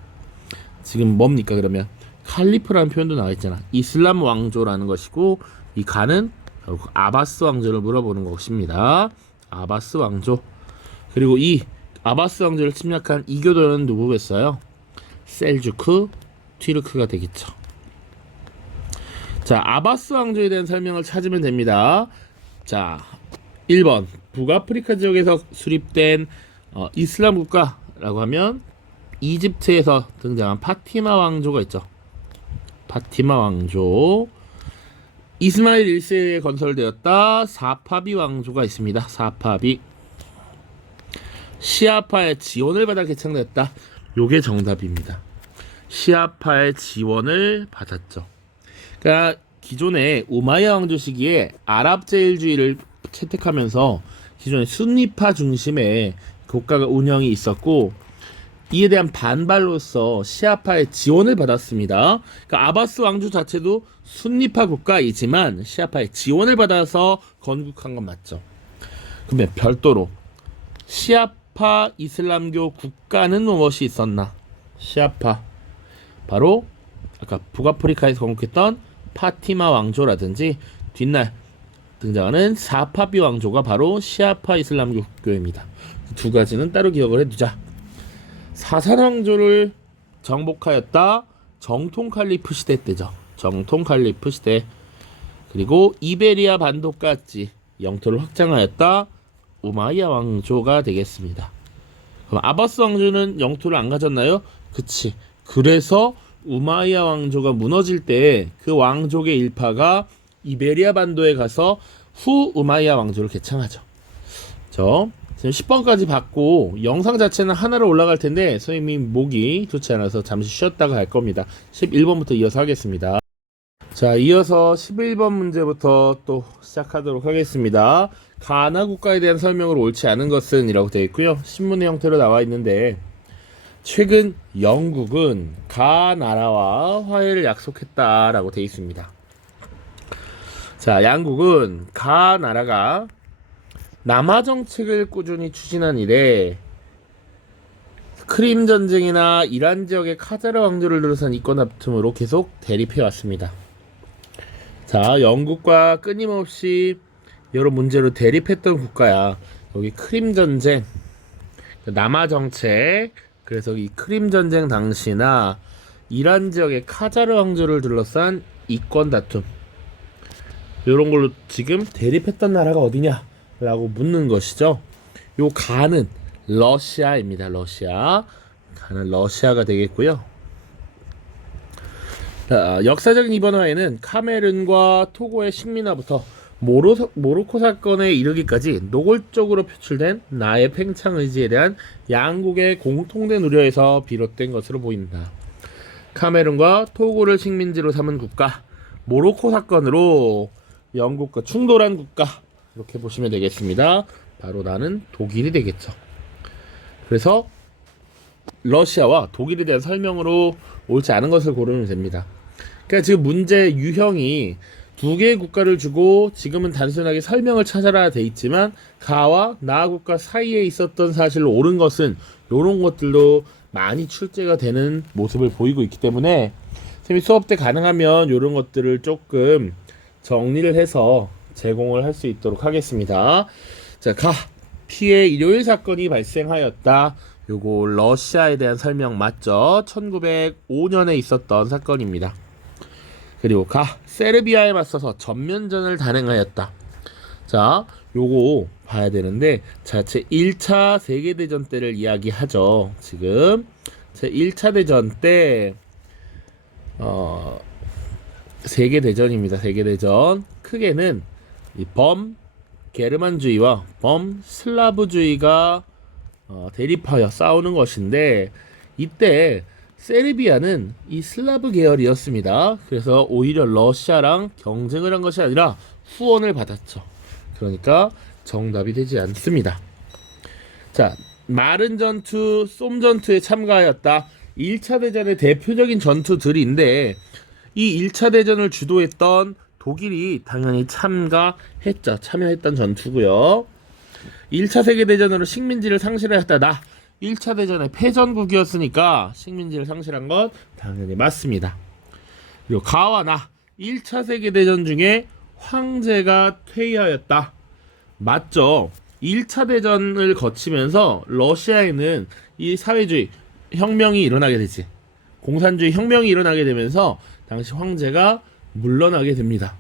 지금 뭡니까 그러면? 칼리프라는 표현도 나와 있잖아. 이슬람 왕조라는 것이고 이 가는 결국 아바스 왕조를 물어보는 것입니다. 아바스 왕조. 그리고 이 아바스 왕조를 침략한 이교도는 누구겠어요? 셀주크, 튀르크가 되겠죠. 자, 아바스 왕조에 대한 설명을 찾으면 됩니다. 자, 1번 북아프리카 지역에서 수립된 이슬람 국가라고 하면 이집트에서 등장한 파티마 왕조가 있죠. 파티마 왕조. 이스마일 1세에 건설되었다 사파비 왕조가 있습니다. 사파비. 시아파의 지원을 받아 개창되었다. 요게 정답입니다. 시아파의 지원을 받았죠. 그러니까 기존의 우마이야 왕조 시기에 아랍 제일주의를 채택하면서 기존의 순니파 중심의 국가가 운영이 있었고, 이에 대한 반발로서 시아파의 지원을 받았습니다. 그러니까 아바스 왕조 자체도 순니파 국가이지만 시아파의 지원을 받아서 건국한 건 맞죠. 그러면 별도로 시아파 이슬람교 국가는 무엇이 있었나? 시아파 바로 아까 북아프리카에서 건국했던 파티마 왕조라든지 뒷날 등장하는 사파비 왕조가 바로 시아파 이슬람교 국교입니다. 두 가지는 따로 기억을 해두자. 사산 왕조를 정복하였다. 정통 칼리프 시대 때죠. 정통 칼리프 시대. 그리고 이베리아 반도까지 영토를 확장하였다. 우마이야 왕조가 되겠습니다. 그럼 아바스 왕조는 영토를 안 가졌나요? 그치. 그래서 우마이야 왕조가 무너질 때 그 왕족의 일파가 이베리아 반도에 가서 후 우마이야 왕조를 개창하죠. 지금 10번까지 받고 영상 자체는 하나로 올라갈 텐데 선생님이 목이 좋지 않아서 잠시 쉬었다가 갈 겁니다. 11번부터 이어서 하겠습니다. 자, 이어서 11번 문제부터 또 시작하도록 하겠습니다. 가나 국가에 대한 설명으로 옳지 않은 것은 이라고 되어 있고요. 신문의 형태로 나와 있는데, 최근 영국은 가나라와 화해를 약속했다라고 되어 있습니다. 자, 양국은 가나라가 남하 정책을 꾸준히 추진한 이래 크림 전쟁이나 이란 지역의 카자르 왕조를 둘러싼 이권 다툼으로 계속 대립해 왔습니다. 자, 영국과 끊임없이 여러 문제로 대립했던 국가야. 여기 크림 전쟁, 남하 정책, 그래서 이 크림 전쟁 당시나 이란 지역의 카자르 왕조를 둘러싼 이권 다툼, 이런 걸로 지금 대립했던 나라가 어디냐? 라고 묻는 것이죠. 요 가는 러시아입니다. 러시아. 가는 러시아가 되겠고요. 역사적인 이번 화에는 카메룬과 토고의 식민화부터 모로코 사건에 이르기까지 노골적으로 표출된 나의 팽창 의지에 대한 양국의 공통된 우려에서 비롯된 것으로 보인다. 카메룬과 토고를 식민지로 삼은 국가, 모로코 사건으로 영국과 충돌한 국가, 이렇게 보시면 되겠습니다. 바로 나는 독일이 되겠죠. 그래서 러시아와 독일에 대한 설명으로 옳지 않은 것을 고르면 됩니다. 그러니까 지금 문제 유형이 두 개의 국가를 주고 지금은 단순하게 설명을 찾아라 돼 있지만 가와 나 국가 사이에 있었던 사실로 옳은 것은 이런 것들도 많이 출제가 되는 모습을 보이고 있기 때문에 선생님이 수업 때 가능하면 이런 것들을 조금 정리를 해서 제공을 할 수 있도록 하겠습니다. 자, 피해 일요일 사건이 발생하였다. 요거 러시아에 대한 설명 맞죠? 1905년에 있었던 사건입니다. 그리고 세르비아에 맞서서 전면전을 단행하였다. 자, 요거 봐야 되는데, 자, 제 1차 세계대전 때를 이야기하죠. 지금 제 1차 대전 때 세계대전입니다. 세계대전. 크게는 이 게르만주의와 슬라브주의가 대립하여 싸우는 것인데, 이때 세르비아는 이 슬라브 계열이었습니다. 그래서 오히려 러시아랑 경쟁을 한 것이 아니라 후원을 받았죠. 그러니까 정답이 되지 않습니다. 자, 마른 전투, 쏨 전투에 참가하였다. 1차 대전의 대표적인 전투들인데 이 1차 대전을 주도했던 독일이 당연히 참여했던 전투고요. 1차 세계대전으로 식민지를 상실하였다. 1차 대전의 패전국이었으니까 식민지를 상실한 건 당연히 맞습니다. 그리고 가와 나 1차 세계대전 중에 황제가 퇴위하였다. 맞죠? 1차 대전을 거치면서 러시아에는 이 사회주의 혁명이 일어나게 되지. 공산주의 혁명이 일어나게 되면서 당시 황제가 물러나게 됩니다.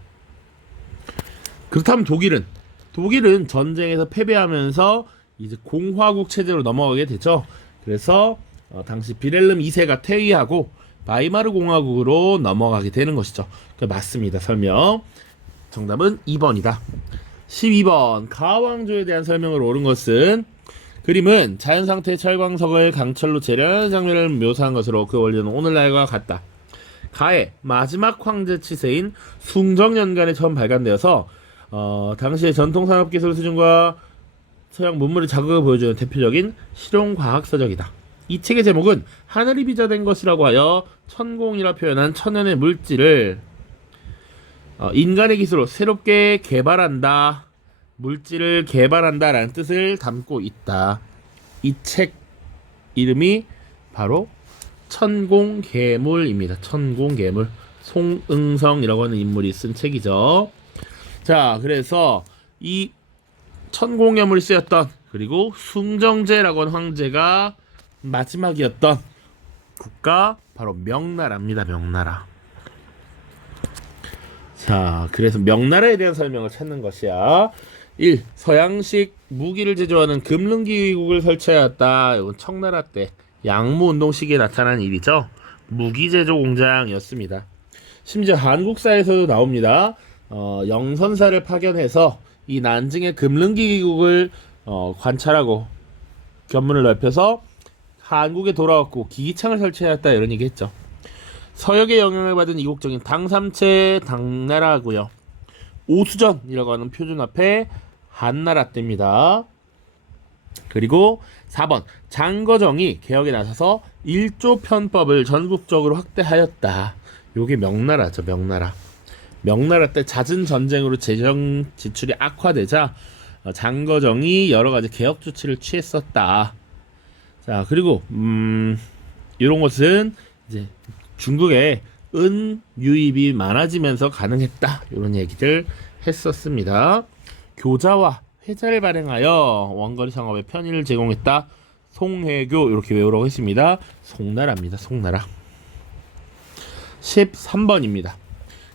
그렇다면 독일은 전쟁에서 패배하면서 이제 공화국 체제로 넘어가게 되죠. 그래서 당시 비렐름 2세가 퇴위하고 바이마르 공화국으로 넘어가게 되는 것이죠. 맞습니다. 설명. 정답은 2번이다. 12번 가왕조에 대한 설명을 옳은 것은 그림은 자연상태의 철광석을 강철로 재련하는 장면을 묘사한 것으로 그 원리는 오늘날과 같다. 가의 마지막 황제 치세인 숭정년간에 처음 발간되어서 당시의 전통산업기술 수준과 서양 문물의 자극을 보여주는 대표적인 실용과학서적이다. 이 책의 제목은 하늘이 빚어낸 것이라고 하여 천공이라 표현한 천연의 물질을 인간의 기술로 새롭게 개발한다. 물질을 개발한다라는 뜻을 담고 있다. 이 책 이름이 바로 천공괴물입니다. 천공괴물. 송응성이라고 하는 인물이 쓴 책이죠. 자, 그래서 이 천공괴물이 쓰였던 그리고 숭정제라고 하는 황제가 마지막이었던 국가 바로 명나라입니다. 명나라. 자, 그래서 명나라에 대한 설명을 찾는 것이야. 1. 서양식 무기를 제조하는 금릉기국을 설치하였다. 이건 청나라 때 양무운동 시기에 나타난 일이죠. 무기 제조 공장이었습니다. 심지어 한국사에서도 나옵니다. 영선사를 파견해서 이 난징의 금릉기국을 관찰하고 견문을 넓혀서 한국에 돌아왔고 기기창을 설치하였다 이런 얘기 했죠. 서역의 영향을 받은 이국적인 당삼체 당나라고요. 오수전이라고 하는 표준 앞에 한나라 때입니다. 그리고 4번 장거정이 개혁에 나서서 일조 편법을 전국적으로 확대하였다. 요게 명나라죠. 명나라 때 잦은 전쟁으로 재정 지출이 악화되자 장거정이 여러 가지 개혁 조치를 취했었다. 자, 그리고 이런 것은 이제 중국에 은 유입이 많아지면서 가능했다. 이런 얘기를 했었습니다. 교자와 회자를 발행하여 원거리 상업에 편의를 제공했다. 송혜교 이렇게 외우라고 했습니다. 송나라입니다. 송나라. 13번입니다.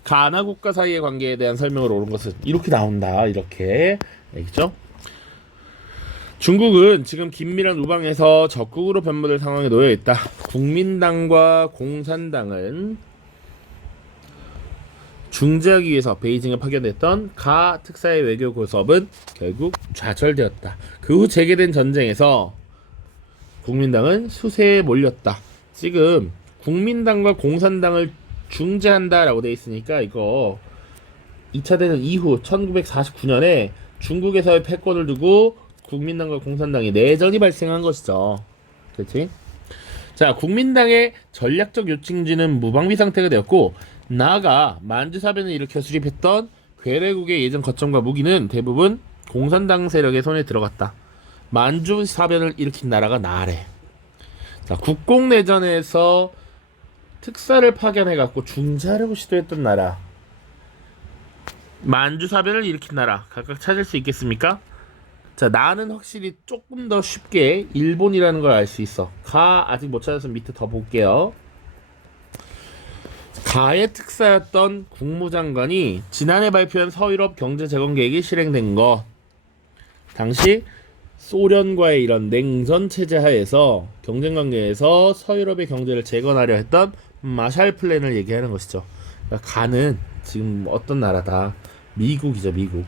가나 국가 사이의 관계에 대한 설명을 옳은 것은 이렇게 나온다. 이렇게 알겠죠? 중국은 지금 긴밀한 우방에서 적국으로 변모될 상황에 놓여 있다. 국민당과 공산당은 중재하기 위해서 베이징에 파견됐던 가 특사의 외교 고섭은 결국 좌절되었다. 그 후 재개된 전쟁에서 국민당은 수세에 몰렸다. 지금 국민당과 공산당을 중재한다라고 돼 있으니까 이거 2차 대전 이후 1949년에 중국에서의 패권을 두고 국민당과 공산당이 내전이 발생한 것이죠. 그렇지? 자, 국민당의 전략적 요충지는 무방비 상태가 되었고 나아가 만주사변을 일으켜 수립했던 괴뢰국의 예전 거점과 무기는 대부분 공산당 세력의 손에 들어갔다. 만주사변을 일으킨 나라가 나래. 자, 국공내전에서 특사를 파견해갖고 중재하려고 시도했던 나라, 만주사변을 일으킨 나라 각각 찾을 수 있겠습니까? 자, 나는 확실히 조금 더 쉽게 일본이라는 걸 알 수 있어. 가 아직 못 찾아서 밑에 더 볼게요. 가의 특사였던 국무장관이 지난해 발표한 서유럽 경제 재건 계획이 실행된 것. 당시 소련과의 이런 냉전 체제 하에서 경쟁 관계에서 서유럽의 경제를 재건하려 했던 마샬 플랜을 얘기하는 것이죠. 그러니까 가는 지금 어떤 나라다? 미국이죠, 미국.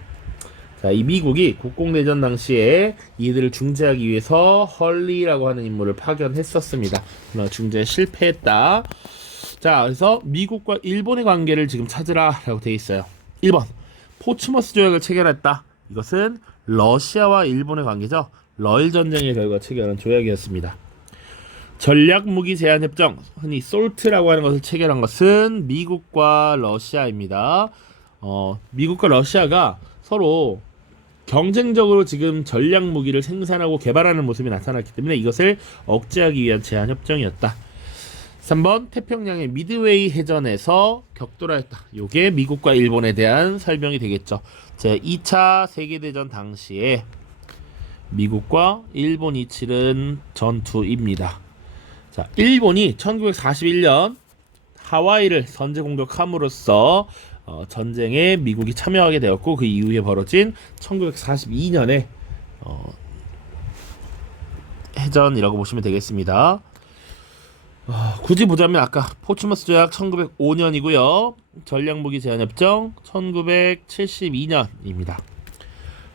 자, 이 미국이 국공내전 당시에 이들을 중재하기 위해서 헐리라고 하는 인물을 파견했었습니다. 그러나 중재에 실패했다. 자, 그래서 미국과 일본의 관계를 지금 찾으라 라고 되어 있어요. 1번 포츠머스 조약을 체결했다. 이것은 러시아와 일본의 관계죠. 러일 전쟁의 결과 체결한 조약이었습니다. 전략무기 제한협정, 흔히 솔트라고 하는 것을 체결한 것은 미국과 러시아입니다. 미국과 러시아가 서로 경쟁적으로 지금 전략무기를 생산하고 개발하는 모습이 나타났기 때문에 이것을 억제하기 위한 제한협정이었다. 3번 태평양의 미드웨이 해전에서 격돌하였다. 요게 미국과 일본에 대한 설명이 되겠죠. 제 2차 세계대전 당시에 미국과 일본이 치른 전투입니다. 자, 일본이 1941년 하와이를 선제 공격함으로써 전쟁에 미국이 참여하게 되었고, 그 이후에 벌어진 1942년에 해전이라고 보시면 되겠습니다. 굳이 보자면 아까 포츠머스 조약 1905년이고요. 전략무기 제한협정 1972년입니다.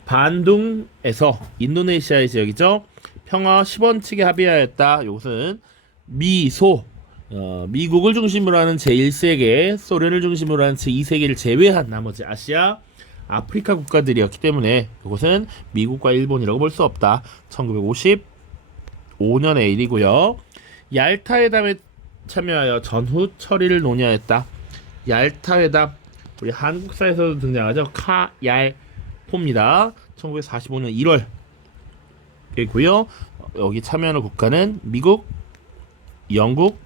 반둥에서 인도네시아의 지역이죠. 평화 10원 측에 합의하였다. 이것은 미소, 미국을 중심으로 하는 제1세계, 소련을 중심으로 하는 제2세계를 제외한 나머지 아시아, 아프리카 국가들이었기 때문에 이것은 미국과 일본이라고 볼 수 없다. 1955년의 일이고요. 얄타 회담에 참여하여 전후 처리를 논의하였다. 얄타 회담, 우리 한국사에서도 등장하죠. 카얄포입니다. 1945년 1월이고요. 여기 참여하는 국가는 미국, 영국,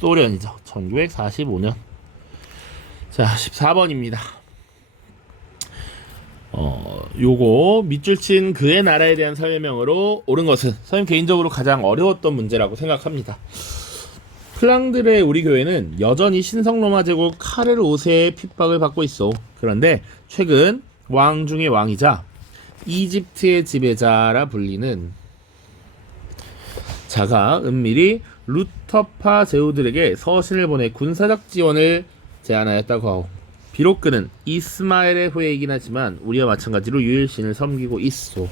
소련이죠. 1945년. 자, 14번입니다. 요거 밑줄 친 그의 나라에 대한 설명으로 옳은 것은 선생님 개인적으로 가장 어려웠던 문제라고 생각합니다. 플랑드르의 우리 교회는 여전히 신성 로마 제국 카르 5세의 핍박을 받고 있어. 그런데 최근 왕 중의 왕이자 이집트의 지배자라 불리는 자가 은밀히 루터파 제후들에게 서신을 보내 군사적 지원을 제안하였다고 하오. 비록 그는 이스마엘의 후예이긴 하지만 우리와 마찬가지로 유일신을 섬기고 있소.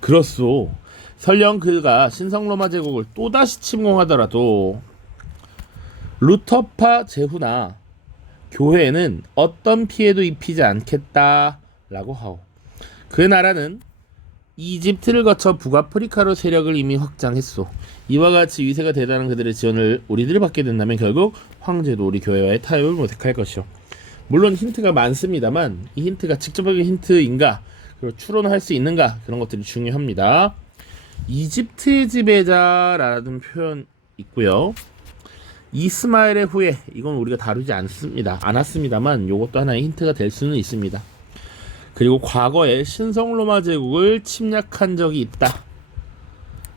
그렇소. 설령 그가 신성로마 제국을 또다시 침공하더라도 루터파 제후나 교회에는 어떤 피해도 입히지 않겠다라고 하오. 그 나라는 이집트를 거쳐 북아프리카로 세력을 이미 확장했소. 이와 같이 위세가 대단한 그들의 지원을 우리들이 받게 된다면 결국 황제도 우리 교회와의 타협을 모색할 것이오. 물론 힌트가 많습니다만 이 힌트가 직접적인 힌트인가, 그리고 추론할 수 있는가, 그런 것들이 중요합니다. 이집트의 지배자라는 표현 있고요. 이스마엘의 후예, 이건 우리가 다루지 않았습니다만 이것도 하나의 힌트가 될 수는 있습니다. 그리고 과거에 신성로마 제국을 침략한 적이 있다.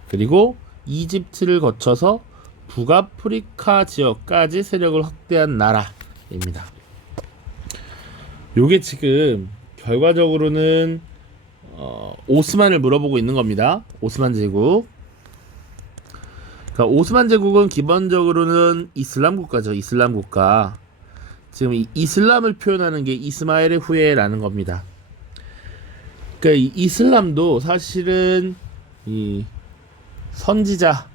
그리고 이집트를 거쳐서 북아프리카 지역까지 세력을 확대한 나라입니다. 요게 지금 결과적으로는 오스만을 물어보고 있는 겁니다. 오스만 제국. 그러니까 오스만 제국은 기본적으로는 이슬람 국가죠. 이슬람 국가. 지금 이 이슬람을 표현하는 게 이스마엘의 후예라는 겁니다. 그러니까 이 이슬람도 사실은 이 선지자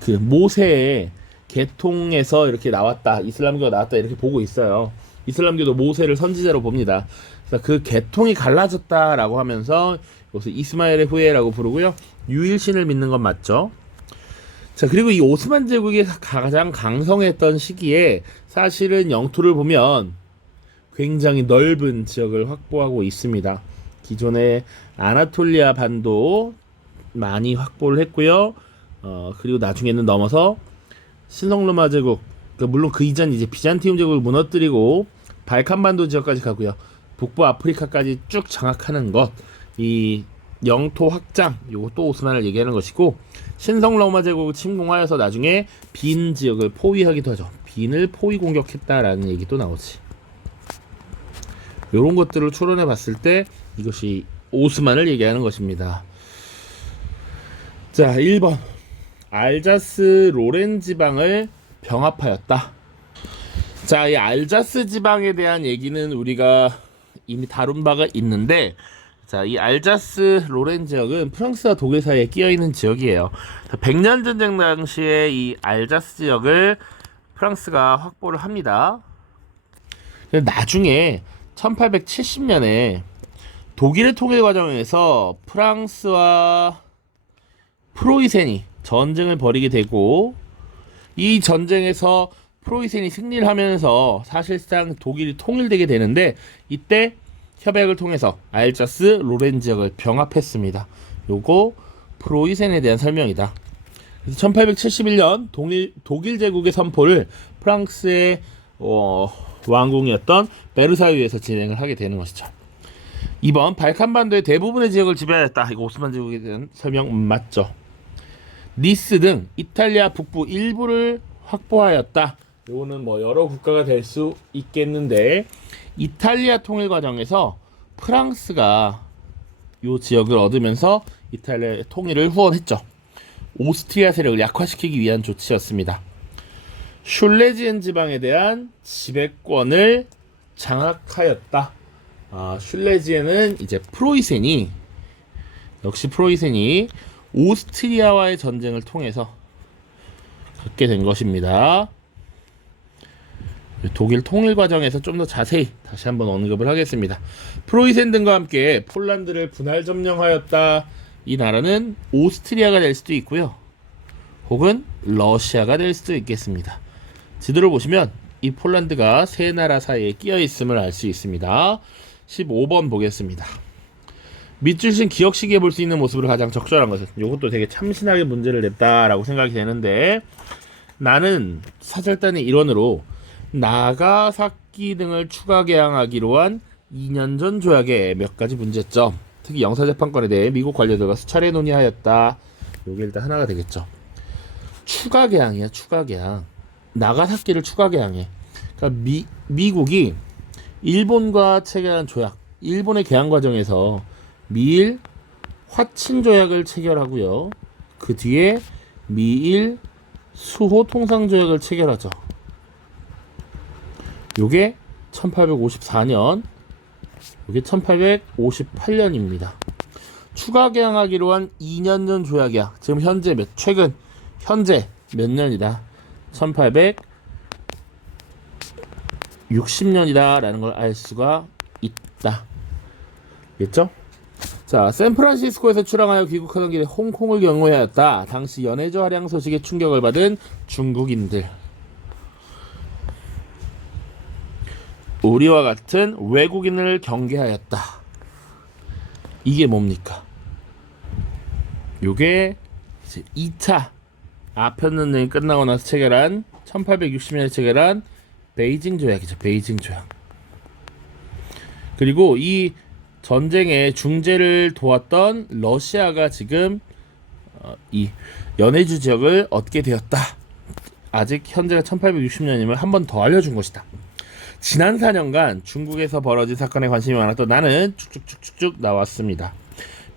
그 모세의 계통에서 이렇게 나왔다, 이슬람교가 나왔다, 이렇게 보고 있어요. 이슬람교도 모세를 선지자로 봅니다. 그래서 그 계통이 갈라졌다라고 하면서 이것을 이스마엘의 후예라고 부르고요. 유일신을 믿는 건 맞죠. 자, 그리고 이 오스만 제국이 가장 강성했던 시기에 사실은 영토를 보면 굉장히 넓은 지역을 확보하고 있습니다. 기존의 아나톨리아 반도 많이 확보를 했고요. 그리고 나중에는 넘어서 신성로마 제국, 물론 그 이전 이제 비잔티움 제국을 무너뜨리고 발칸반도 지역까지 가고요. 북부 아프리카까지 쭉 장악하는 것, 이 영토 확장, 요것도 오스만을 얘기하는 것이고, 신성로마 제국을 침공하여서 나중에 빈 지역을 포위하기도 하죠. 빈을 포위 공격했다라는 얘기도 나오지. 요런 것들을 추론해 봤을 때 이것이 오스만을 얘기하는 것입니다. 자, 1번 알자스 로렌 지방을 병합하였다. 자, 이 알자스 지방에 대한 얘기는 우리가 이미 다룬 바가 있는데, 자, 이 알자스 로렌 지역은 프랑스와 독일 사이에 끼어 있는 지역이에요. 100년 전쟁 당시에 이 알자스 지역을 프랑스가 확보를 합니다. 나중에 1870년에 독일의 통일 과정에서 프랑스와 프로이센이 전쟁을 벌이게 되고, 이 전쟁에서 프로이센이 승리를 하면서 사실상 독일이 통일되게 되는데, 이때 협약을 통해서 알자스 로렌 지역을 병합했습니다. 요거 프로이센에 대한 설명이다. 그래서 1871년 독일 제국의 선포를 프랑스의 왕궁이었던 베르사유에서 진행을 하게 되는 것이죠. 2번 발칸반도의 대부분의 지역을 지배하였다. 이거 오스만 제국에 대한 설명 맞죠? 니스 등 이탈리아 북부 일부를 확보하였다. 요거는 뭐 여러 국가가 될 수 있겠는데 이탈리아 통일 과정에서 프랑스가 요 지역을 얻으면서 이탈리아의 통일을 후원했죠. 오스트리아 세력을 약화시키기 위한 조치였습니다. 슐레지엔 지방에 대한 지배권을 장악하였다. 슐레지엔은 이제 역시 프로이센이 오스트리아와의 전쟁을 통해서 갖게 된 것입니다. 독일 통일 과정에서 좀 더 자세히 다시 한번 언급을 하겠습니다. 프로이센 등과 함께 폴란드를 분할 점령하였다. 이 나라는 오스트리아가 될 수도 있고요. 혹은 러시아가 될 수도 있겠습니다. 지도를 보시면 이 폴란드가 세 나라 사이에 끼어 있음을 알 수 있습니다. 15번 보겠습니다. 밑줄신 기억시기에 볼 수 있는 모습으로 가장 적절한 것은, 이것도 되게 참신하게 문제를 냈다라고 생각이 되는데, 나는 사절단의 일원으로 나가사키 등을 추가 개항하기로 한 2년 전 조약의 몇 가지 문제점, 특히 영사재판권에 대해 미국 관료들과 수차례 논의하였다. 요게 일단 하나가 되겠죠. 추가 개항이야, 추가 개항. 나가사키를 추가 개항해. 그러니까 미국이 일본과 체결한 조약, 일본의 개항 과정에서 미일 화친 조약을 체결하고요. 그 뒤에 미일 수호 통상 조약을 체결하죠. 요게 1854년, 요게 1858년입니다. 추가 개항하기로 한 2년 전 조약이야. 지금 현재 현재 몇 년이다? 1860년이다 라는 걸 알 수가 있다. 됐죠? 자, 샌프란시스코에서 출항하여 귀국하던 길에 홍콩을 경유하였다. 당시 연해조 할양 소식에 충격을 받은 중국인들. 우리와 같은 외국인을 경계하였다. 이게 뭡니까? 요게 이제 2차 아편전쟁이 끝나고 나서 체결한 1860년에 체결한 베이징 조약이죠. 베이징 조약. 그리고 이 전쟁의 중재를 도왔던 러시아가 지금 이 연해주 지역을 얻게 되었다. 아직 현재가 1860년이면 한 번 더 알려준 것이다. 지난 4년간 중국에서 벌어진 사건에 관심이 많았던 나는 쭉쭉쭉쭉 나왔습니다.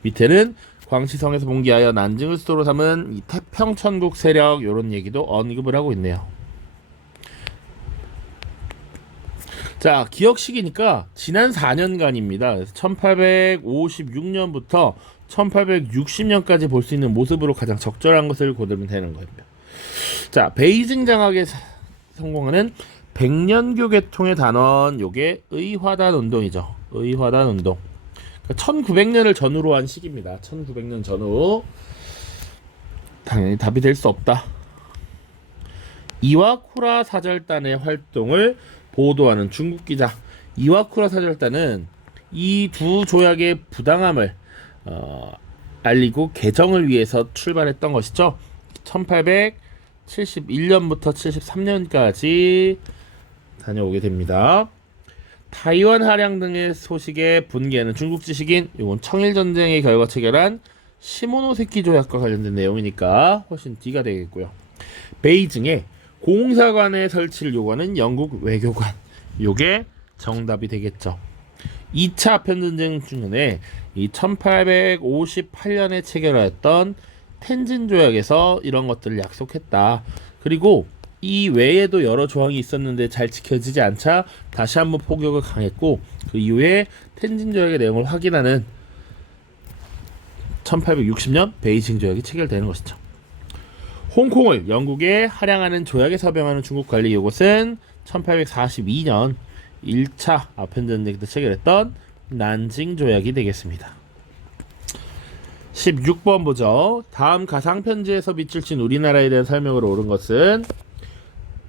밑에는 광시성에서 봉기하여 난징을 수도로 삼은 이 태평천국 세력, 요런 얘기도 언급을 하고 있네요. 자, 기억시기니까 지난 4년간입니다. 그래서 1856년부터 1860년까지 볼 수 있는 모습으로 가장 적절한 것을 고르면 되는 겁니다. 자, 베이징 장악에 성공하는 백년교 개통의 단원, 요게 의화단 운동이죠. 의화단 운동. 1900년을 전후로 한 시기입니다. 1900년 전후. 당연히 답이 될 수 없다. 이와쿠라 사절단의 활동을 보도하는 중국 기자. 이와쿠라 사절단은 이 두 조약의 부당함을 알리고 개정을 위해서 출발했던 것이죠. 1871년부터 73년까지 다녀오게 됩니다. 타이완 할양 등의 소식에 분개하는 중국 지식인, 이건 청일전쟁의 결과 체결한 시모노세키 조약과 관련된 내용이니까 훨씬 D가 되겠고요. 베이징에 공사관의 설치를 요구하는 영국 외교관, 요게 정답이 되겠죠. 2차 아편전쟁 중에 이 1858년에 체결하였던 텐진 조약에서 이런 것들을 약속했다. 그리고 이 외에도 여러 조항이 있었는데 잘 지켜지지 않자 다시 한번 포격을 강했고, 그 이후에 텐진 조약의 내용을 확인하는 1860년 베이징 조약이 체결되는 것이죠. 홍콩을 영국에 할양하는 조약에 서명하는 중국 관리, 이것은 1842년 1차 아편전쟁 때 체결했던 난징 조약이 되겠습니다. 16번 보죠. 다음 가상편지에서 밑줄 친 우리나라에 대한 설명으로 옳은 것은,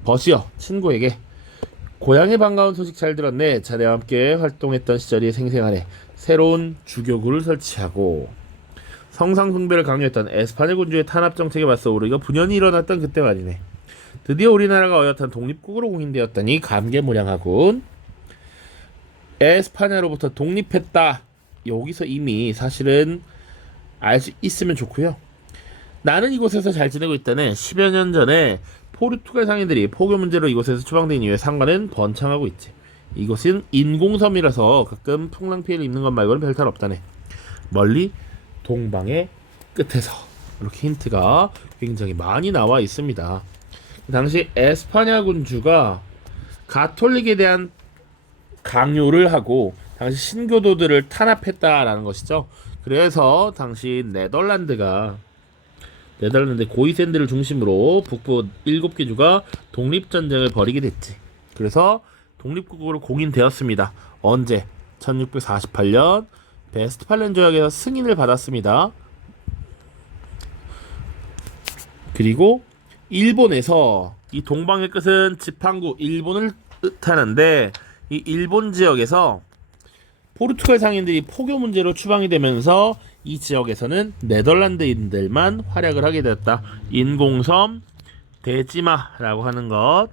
버시어 친구에게 고향의 반가운 소식 잘 들었네. 자네와 함께 활동했던 시절이 생생하네. 새로운 주교구를 설치하고, 성상 숭배를 강요했던 에스파녟 군주의 탄압 정책에 맞서 오르기가 분연히 일어났던 그때 말이네. 드디어 우리나라가 어엿한 독립국으로 공인되었다니 감개무량하군. 에스파냐로부터 독립했다. 여기서 이미 사실은 알 수 있으면 좋고요. 나는 이곳에서 잘 지내고 있다네. 10여 년 전에 포르투갈 상인들이 포교 문제로 이곳에서 추방된 이후에 상관은 번창하고 있지. 이곳은 인공섬이라서 가끔 풍랑 피해를 입는 것 말고는 별탈 없다네. 멀리 동방의 끝에서 이렇게 힌트가 굉장히 많이 나와 있습니다. 당시 에스파냐 군주가 가톨릭에 대한 강요를 하고 당시 신교도들을 탄압했다라는 것이죠. 그래서 당시 네덜란드 고이샌드를 중심으로 북부 7개 주가 독립전쟁을 벌이게 됐지. 그래서 독립국으로 공인되었습니다. 언제? 1648년 베스트팔렌 조약에서 승인을 받았습니다. 그리고 일본에서 이 동방의 끝은 지팡구 일본을 뜻하는데 이 일본 지역에서 포르투갈 상인들이 포교 문제로 추방이 되면서 이 지역에서는 네덜란드인들만 활약을 하게 되었다. 인공섬 데지마라고 하는 것.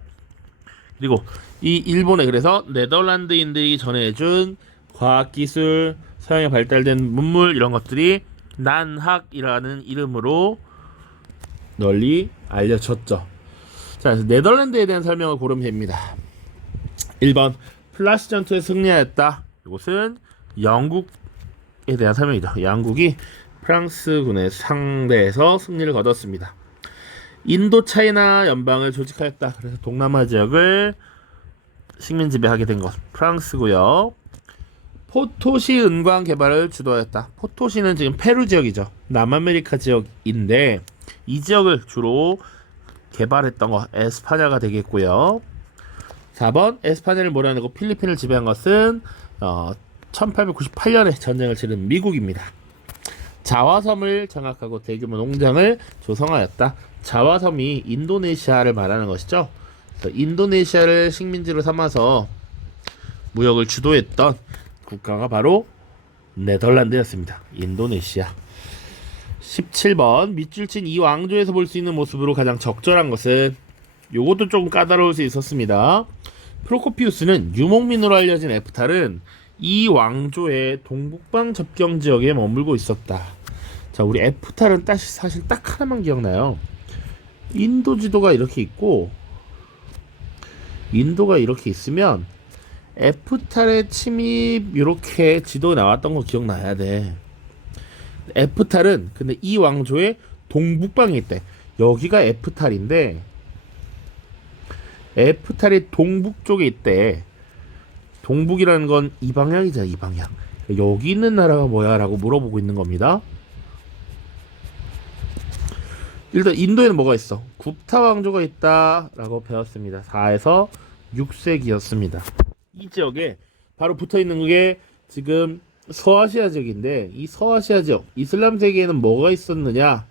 그리고 이 일본에 그래서 네덜란드인들이 전해준 과학기술, 서양에 발달된 문물 이런 것들이 난학이라는 이름으로 널리 알려졌죠. 자, 그래서 네덜란드에 대한 설명을 고르면 됩니다. 1번 플라시 전투에 승리하였다. 이곳은 영국에 대한 설명이죠. 영국이 프랑스군의 상대에서 승리를 거뒀습니다. 인도 차이나 연방을 조직하였다. 그래서 동남아 지역을 식민 지배하게 된 것 프랑스고요. 포토시 은광 개발을 주도하였다. 포토시는 지금 페루 지역이죠. 남아메리카 지역인데 이 지역을 주로 개발했던 거 에스파냐가 되겠고요. 4번 에스파냐를 몰아내고 필리핀을 지배한 것은 1898년에 전쟁을 치른 미국입니다. 자와섬을 장악하고 대규모 농장을 조성하였다. 자와섬이 인도네시아를 말하는 것이죠. 그래서 인도네시아를 식민지로 삼아서 무역을 주도했던 국가가 바로 네덜란드였습니다. 인도네시아. 17번 밑줄 친 이 왕조에서 볼 수 있는 모습으로 가장 적절한 것은 요것도 조금 까다로울 수 있었습니다. 프로코피우스는 유목민으로 알려진 에프탈은 이 왕조의 동북방 접경 지역에 머물고 있었다. 자, 우리 에프탈은 사실 딱 하나만 기억나요. 인도 지도가 이렇게 있고 인도가 이렇게 있으면 에프탈의 침입 이렇게 지도에 나왔던 거 기억나야 돼. 에프탈은 근데 이 왕조의 동북방에 있대. 여기가 에프탈인데 에프탈이 동북 쪽에 있대. 동북이라는 건 이 방향이잖아, 이 방향. 여기 있는 나라가 뭐야? 라고 물어보고 있는 겁니다. 일단 인도에는 뭐가 있어? 굽타 왕조가 있다 라고 배웠습니다. 4에서 6세기였습니다. 이 지역에 바로 붙어있는 게 지금 서아시아 지역인데 이 서아시아 지역 이슬람 세계에는 뭐가 있었느냐?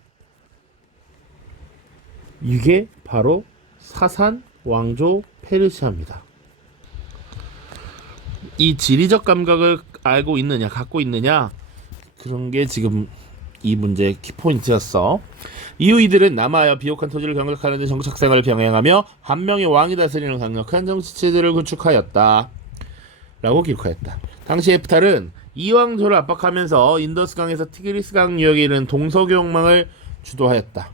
이게 바로 사산 왕조 페르시아입니다. 이 지리적 감각을 알고 있느냐, 갖고 있느냐, 그런 게 지금 이 문제의 키포인트였어. 이후 이들은 남아야 비옥한 토지를 경작하는 데 정착 생활을 병행하며 한 명의 왕이 다스리는 강력한 정치체제를 구축하였다 라고 기록하였다. 당시 에프탈은 이 왕조를 압박하면서 인더스강에서 티그리스강 유역에 이르는 동서교역망을 주도하였다.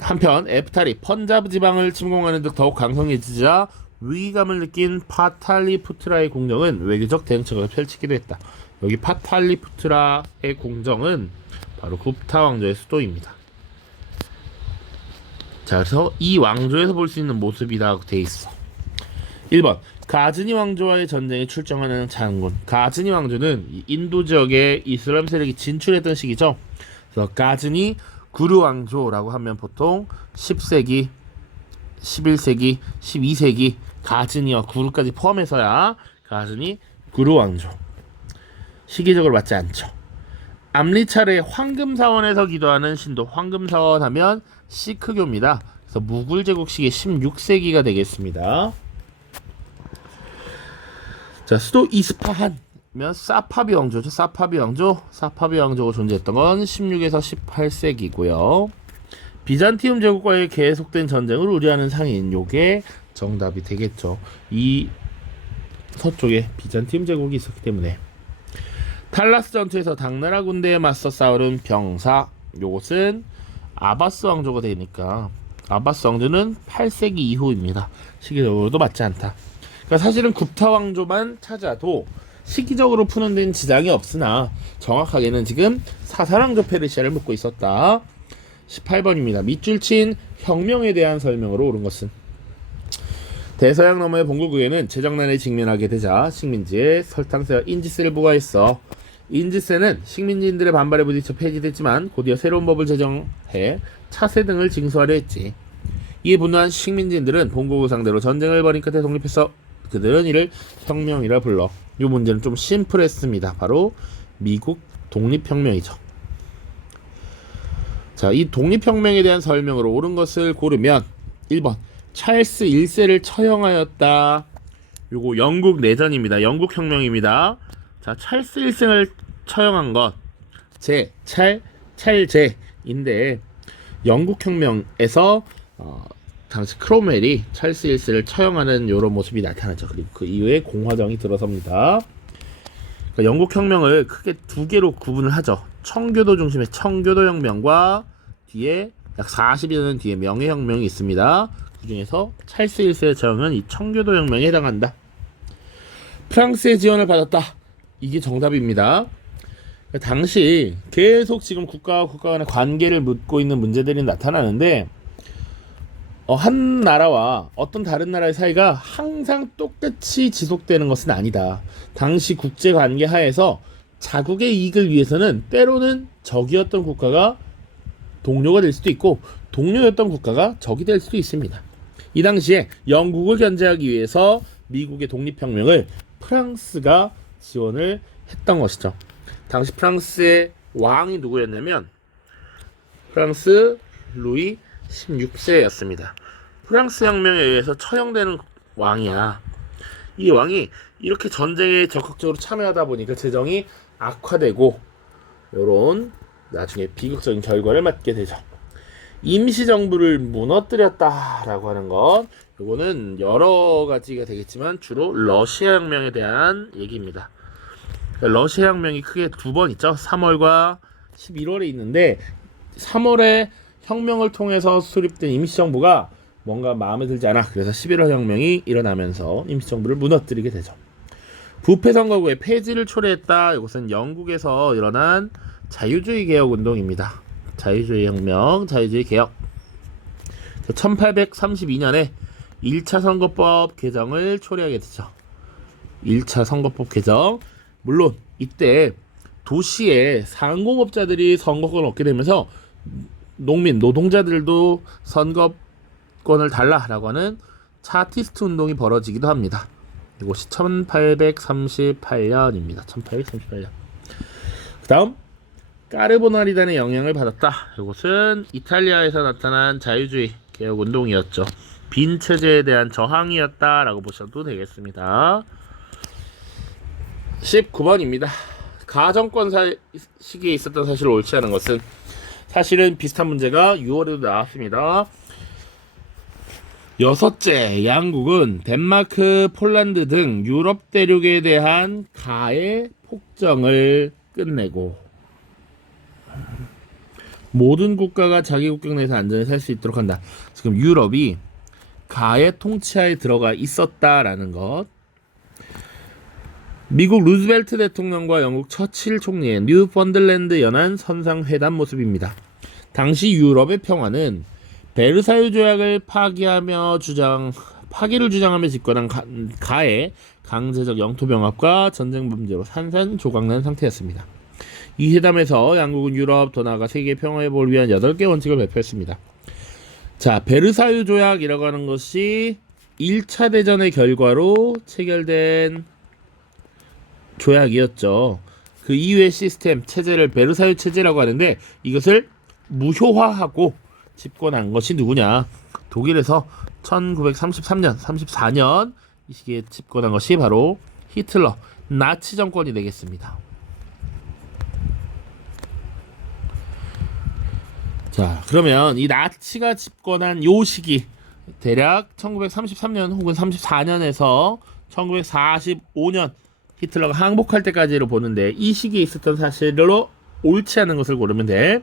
한편 에프탈이 펀자브 지방을 침공하는 등 더욱 강성해지자 위기감을 느낀 파탈리푸트라의 궁정은 외교적 대응책을 펼치기도 했다. 여기 파탈리푸트라의 궁정은 바로 굽타 왕조의 수도입니다. 자, 그래서 이 왕조에서 볼 수 있는 모습이라고 돼 있어. 1번 가즈니 왕조와의 전쟁에 출정하는 장군. 가즈니 왕조는 인도 지역에 이슬람 세력이 진출했던 시기죠. 그래서 가즈니 구르 왕조라고 하면 보통 10세기, 11세기, 12세기 가즈니와 구르까지 포함해서야 가즈니 구르 왕조. 시기적으로 맞지 않죠. 암리차르의 황금사원에서 기도하는 신도 황금사원 하면 시크교입니다. 그래서 무굴 제국 시기 16세기가 되겠습니다. 자, 수도 이스파한면 사파비 왕조죠. 사파비 왕조가 존재했던 건 16에서 18세기고요. 비잔티움 제국과의 계속된 전쟁을 우려하는 상인, 요게 정답이 되겠죠. 이 서쪽에 비잔티움 제국이 있었기 때문에. 탈라스 전투에서 당나라 군대에 맞서 싸우는 병사, 요것은 아바스 왕조가 되니까 아바스 왕조는 8세기 이후입니다. 시기적으로도 맞지 않다. 그러니까 사실은 굽타 왕조만 찾아도 시기적으로 푸는 데는 지장이 없으나 정확하게는 지금 사사왕조 페르시아를 묻고 있었다. 18번입니다. 밑줄 친 혁명에 대한 설명으로 옳은 것은 대서양 너머의 봉고국에는 재정난에 직면하게 되자 식민지에 설탕세와 인지세를 부과했어. 인지세는 식민지인들의 반발에 부딪혀 폐지됐지만 곧이어 새로운 법을 제정해 차세 등을 징수하려 했지. 이에 분노한 식민지인들은 봉고국을 상대로 전쟁을 벌인 끝에 독립했어. 그들은 이를 혁명이라 불러. 이 문제는 좀 심플했습니다. 바로 미국 독립혁명이죠. 자, 이 독립혁명에 대한 설명으로 옳은 것을 고르면 1번 찰스 1세를 처형하였다. 요거 영국 내전입니다. 영국 혁명입니다. 자, 찰스 1세를 처형한 것 찰제인데 영국 혁명에서 당시 크롬웰이 찰스 1세를 처형하는 이런 모습이 나타나죠. 그리고 그 이후에 공화정이 들어섭니다. 그러니까 영국 혁명을 크게 두 개로 구분을 하죠. 청교도 중심의 청교도 혁명과 뒤에 약 40여 년 뒤에 명예혁명이 있습니다. 그 중에서 찰스 1세의 처형은 이 청교도 혁명에 해당한다. 프랑스의 지원을 받았다. 이게 정답입니다. 당시 계속 지금 국가와 국가 간의 관계를 묻고 있는 문제들이 나타나는데 한 나라와 어떤 다른 나라의 사이가 항상 똑같이 지속되는 것은 아니다. 당시 국제관계 하에서 자국의 이익을 위해서는 때로는 적이었던 국가가 동료가 될 수도 있고 동료였던 국가가 적이 될 수도 있습니다. 이 당시에 영국을 견제하기 위해서 미국의 독립혁명을 프랑스가 지원을 했던 것이죠. 당시 프랑스의 왕이 누구였냐면 프랑스 루이 16세였습니다. 프랑스 혁명에 의해서 처형되는 왕이야. 이 왕이 이렇게 전쟁에 적극적으로 참여하다 보니까 재정이 악화되고 요런 나중에 비극적인 결과를 맞게 되죠. 임시정부를 무너뜨렸다라고 하는 것, 요거는 여러 가지가 되겠지만 주로 러시아 혁명에 대한 얘기입니다. 러시아 혁명이 크게 두 번 있죠. 3월과 11월에 있는데 3월에 혁명을 통해서 수립된 임시정부가 뭔가 마음에 들지 않아. 그래서 11월 혁명이 일어나면서 임시정부를 무너뜨리게 되죠. 부패선거구의 폐지를 초래했다. 이것은 영국에서 일어난 자유주의 개혁 운동입니다. 자유주의 혁명, 자유주의 개혁. 1832년에 1차 선거법 개정을 초래하게 되죠. 1차 선거법 개정. 물론 이때 도시의 상공업자들이 선거권을 얻게 되면서 농민, 노동자들도 선거권을 달라라고 하는 차티스트 운동이 벌어지기도 합니다. 이것이 1838년입니다. 1838년. 그 다음 까르보나리단의 영향을 받았다. 이것은 이탈리아에서 나타난 자유주의 개혁 운동이었죠. 빈 체제에 대한 저항이었다라고 보셔도 되겠습니다. 19번입니다. 가정권 시기에 있었던 사실을 옳지 않은 것은 사실은 비슷한 문제가 6월에도 나왔습니다. 여섯째, 양국은 덴마크, 폴란드 등 유럽 대륙에 대한 가해 폭정을 끝내고 모든 국가가 자기 국경 내에서 안전히 살 수 있도록 한다. 지금 유럽이 가해 통치하에 들어가 있었다라는 것. 미국 루즈벨트 대통령과 영국 처칠 총리의 뉴펀들랜드 연안 선상회담 모습입니다. 당시 유럽의 평화는 베르사유 조약을 파기를 주장하며 집권한 가해 강제적 영토 병합과 전쟁 범죄로 산산조각난 상태였습니다. 이 회담에서 양국은 유럽, 더 나아가 세계 평화 회복을 위한 8개 원칙을 발표했습니다. 자, 베르사유 조약이라고 하는 것이 1차 대전의 결과로 체결된 조약이었죠. 그 이후의 시스템, 체제를 베르사유 체제라고 하는데 이것을 무효화하고 집권한 것이 누구냐? 독일에서 1933년, 34년 이 시기에 집권한 것이 바로 히틀러, 나치 정권이 되겠습니다. 자, 그러면 이 나치가 집권한 요 시기 대략 1933년 혹은 34년에서 1945년 히틀러가 항복할 때까지로 보는데 이 시기에 있었던 사실로 옳지 않은 것을 고르면 돼.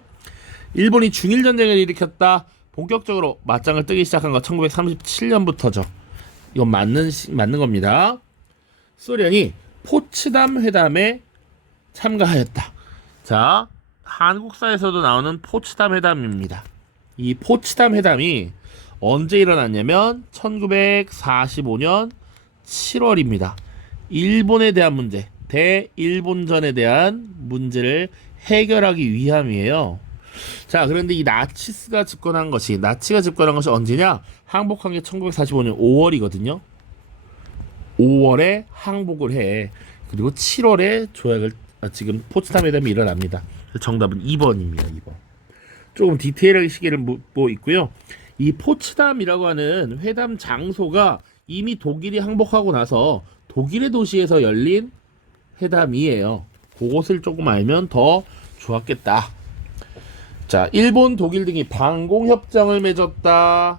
일본이 중일전쟁을 일으켰다. 본격적으로 맞짱을 뜨기 시작한 건 1937년부터죠. 이건 맞는 겁니다. 소련이 포츠담 회담에 참가하였다. 자, 한국사에서도 나오는 포츠담 회담입니다. 이 포츠담 회담이 언제 일어났냐면 1945년 7월입니다. 일본에 대한 문제, 대일본전에 대한 문제를 해결하기 위함이에요. 자, 그런데 이 나치가 집권한 것이 언제냐? 항복한 게 1945년 5월이거든요. 5월에 항복을 해. 그리고 7월에 조약을 지금 포츠담 회담이 일어납니다. 정답은 2번입니다. 2번. 조금 디테일하게 시기를 묻고 있고요. 이 포츠담이라고 하는 회담 장소가 이미 독일이 항복하고 나서 독일의 도시에서 열린 회담이에요. 그것을 조금 알면 더 좋았겠다. 자, 일본, 독일 등이 방공협정을 맺었다.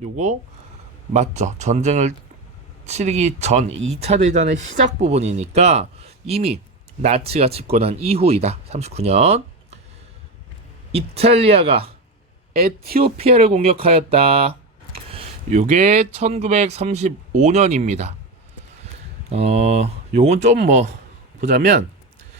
요거 맞죠? 전쟁을 치르기 전 2차 대전의 시작 부분이니까 이미 나치가 집권한 이후이다. 39년. 이탈리아가 에티오피아를 공격하였다. 요게 1935년입니다. 요건 좀 보자면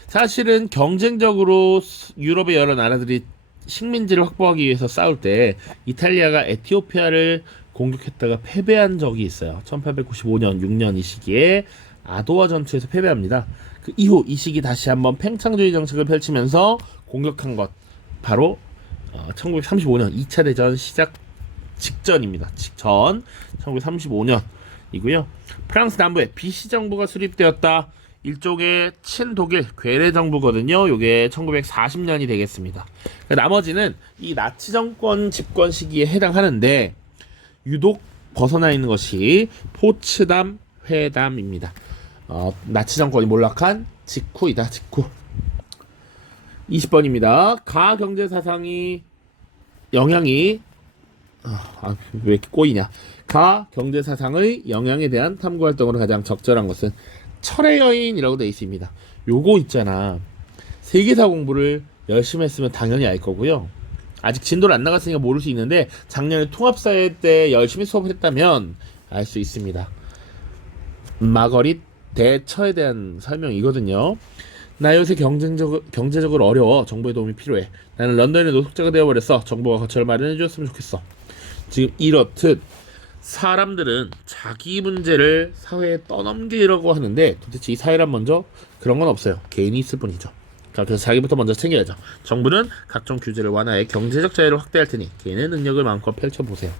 사실은 경쟁적으로 유럽의 여러 나라들이 식민지를 확보하기 위해서 싸울 때 이탈리아가 에티오피아를 공격했다가 패배한 적이 있어요. 1895년 6년 이 시기에 아도와 전투에서 패배합니다. 그 이후 이 시기 다시 한번 팽창주의 정책을 펼치면서 공격한 것 바로 1935년 2차 대전 시작 직전입니다. 직전 1935년이고요. 프랑스 남부에 비시 정부가 수립되었다. 일종의 친독일 괴뢰 정부거든요. 요게 1940년이 되겠습니다. 나머지는 이 나치 정권 집권 시기에 해당하는데 유독 벗어나 있는 것이 포츠담 회담입니다. 나치 정권이 몰락한 직후이다. 직후. 20번입니다. 가 경제 사상이 영향이 왜 이렇게 꼬이냐? 가 경제 사상의 영향에 대한 탐구 활동으로 가장 적절한 것은 철의 여인이라고 되어 있습니다. 요거 있잖아. 세계사 공부를 열심히 했으면 당연히 알 거고요. 아직 진도를 안 나갔으니까 모를 수 있는데 작년에 통합사회 때 열심히 수업을 했다면 알 수 있습니다. 마거릿 대처에 대한 설명이거든요. 나 요새 경제적으로 어려워. 정부의 도움이 필요해. 나는 런던의 노숙자가 되어버렸어. 정부가 거처를 마련해 줬으면 좋겠어. 지금 이렇듯 사람들은 자기 문제를 사회에 떠넘기려고 하는데 도대체 이 사회란 먼저 그런 건 없어요. 개인이 있을 뿐이죠. 자, 그래서 자기부터 먼저 챙겨야죠. 정부는 각종 규제를 완화해 경제적 자유를 확대할 테니 개인의 능력을 마음껏 펼쳐보세요.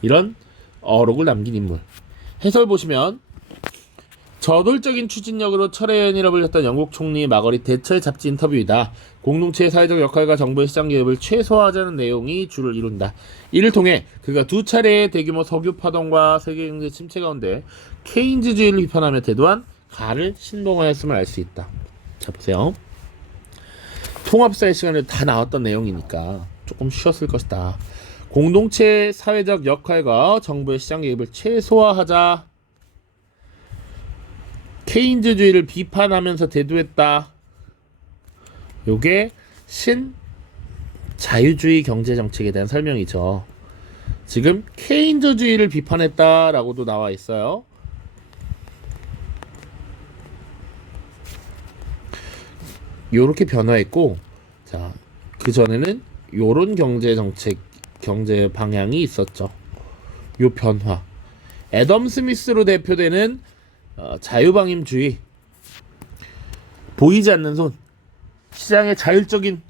이런 어록을 남긴 인물. 해설 보시면 저돌적인 추진력으로 철의 여인이라 불렸던 영국 총리 마거릿 대처의 잡지 인터뷰이다. 공동체의 사회적 역할과 정부의 시장 개입을 최소화하자는 내용이 주를 이룬다. 이를 통해 그가 두 차례의 대규모 석유 파동과 세계 경제 침체 가운데 케인즈주의를 비판하며 대도한 가를 신봉하였음을 알 수 있다. 자, 보세요. 통합사의 시간에 다 나왔던 내용이니까 조금 쉬었을 것이다. 공동체의 사회적 역할과 정부의 시장 개입을 최소화하자. 케인즈주의를 비판하면서 대두했다. 요게 신자유주의 경제정책에 대한 설명이죠. 지금 케인즈주의를 비판했다라고도 나와 있어요. 요렇게 변화했고, 자, 그 전에는 요런 경제 방향이 있었죠. 요 변화. 애덤 스미스로 대표되는 자유방임주의, 보이지 않는 손, 시장의 자율적인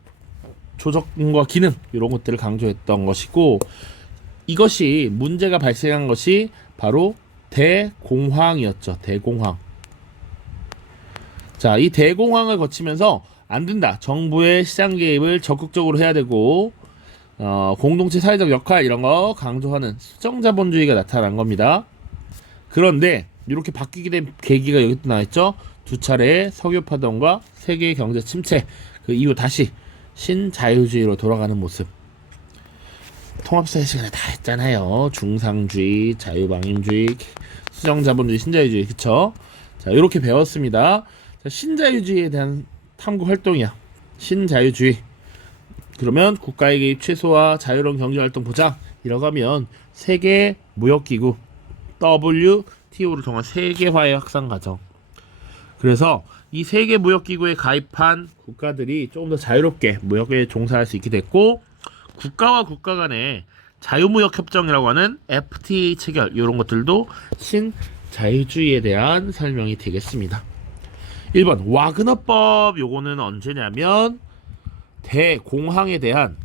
조정과 기능 이런 것들을 강조했던 것이고, 이것이 문제가 발생한 것이 바로 대공황이었죠. 대공황. 자, 이 대공황을 거치면서 안 된다. 정부의 시장 개입을 적극적으로 해야 되고 공동체 사회적 역할 이런 거 강조하는 수정자본주의가 나타난 겁니다. 그런데 이렇게 바뀌게 된 계기가 여기 또 나와있죠. 두 차례의 석유 파동과 세계 경제 침체, 그 이후 다시 신자유주의로 돌아가는 모습. 통합사회 시간에 다 했잖아요. 중상주의, 자유방임주의, 수정자본주의, 신자유주의, 그쵸? 자, 이렇게 배웠습니다. 자, 신자유주의에 대한 탐구 활동이야. 신자유주의. 그러면 국가의 개입 최소화, 자유로운 경제활동 보장 이라고 하면 세계 무역기구 WTO를 통한 세계화의 확산 과정. 그래서 이 세계 무역기구에 가입한 국가들이 조금 더 자유롭게 무역에 종사할 수 있게 됐고, 국가와 국가 간의 자유무역협정이라고 하는 FTA 체결 이런 것들도 신자유주의에 대한 설명이 되겠습니다. 1번 와그너법. 요거는 언제냐면 대공황에 대한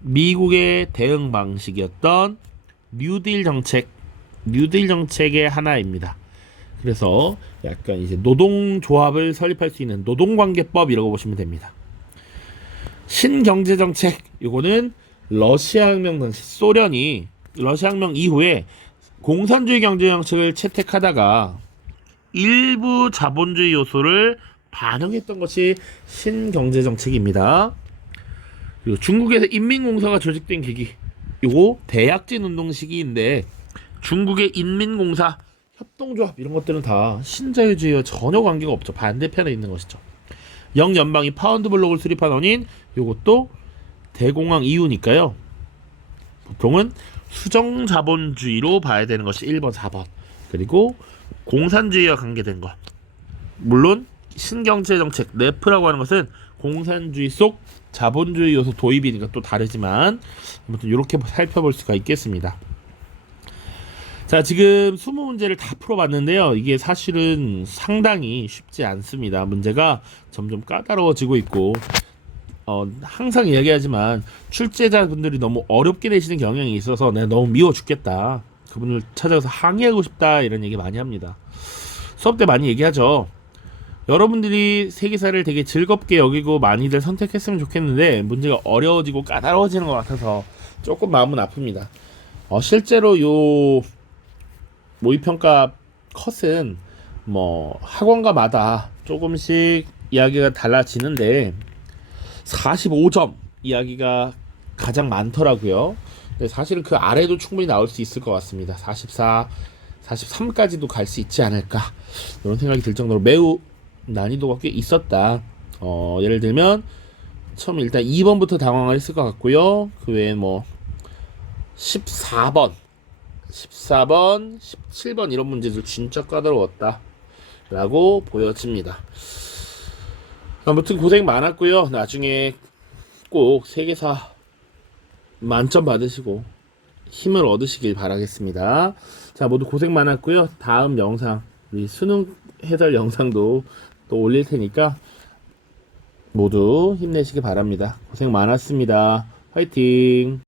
미국의 대응 방식이었던 뉴딜 정책의 하나입니다. 그래서 약간 이제 노동조합을 설립할 수 있는 노동관계법이라고 보시면 됩니다. 신경제정책. 요거는 러시아혁명 당시 소련이 러시아혁명 이후에 공산주의 경제정책을 채택하다가 일부 자본주의 요소를 반영했던 것이 신경제정책입니다. 그리고 중국에서 인민공사가 조직된 계기, 요거 대약진 운동 시기인데 중국의 인민공사, 협동조합 이런 것들은 다 신자유주의와 전혀 관계가 없죠. 반대편에 있는 것이죠. 영연방이 파운드 블록을 수립한 원인, 요것도 대공황 이후니까요. 보통은 수정자본주의로 봐야 되는 것이 1번, 4번. 그리고 공산주의와 관계된 것. 물론 신경제정책, 네프라고 하는 것은 공산주의 속 자본주의 요소 도입이니까 또 다르지만 아무튼 이렇게 살펴볼 수가 있겠습니다. 자, 지금 20문제를 다 풀어봤는데요. 이게 사실은 상당히 쉽지 않습니다. 문제가 점점 까다로워지고 있고 항상 이야기하지만 출제자분들이 너무 어렵게 내시는 경향이 있어서 내가 너무 미워 죽겠다, 그분을 찾아가서 항의하고 싶다, 이런 얘기 많이 합니다. 수업 때 많이 얘기하죠. 여러분들이 세계사를 되게 즐겁게 여기고 많이들 선택했으면 좋겠는데 문제가 어려워지고 까다로워지는 것 같아서 조금 마음은 아픕니다. 실제로 요 모의평가 컷은 뭐 학원가마다 조금씩 이야기가 달라지는데 45점 이야기가 가장 많더라고요. 근데 사실은 그 아래도 충분히 나올 수 있을 것 같습니다. 44, 43까지도 갈 수 있지 않을까, 이런 생각이 들 정도로 매우 난이도가 꽤 있었다. 예를 들면 처음 일단 2번부터 당황을 했을 것 같고요. 그 외에 뭐 14번, 17번 이런 문제들 진짜 까다로웠다 라고 보여집니다. 아무튼 고생 많았고요. 나중에 꼭 세계사 만점 받으시고 힘을 얻으시길 바라겠습니다. 자, 모두 고생 많았고요. 다음 영상, 우리 수능 해설 영상도 또 올릴 테니까 모두 힘내시기 바랍니다. 고생 많았습니다. 화이팅!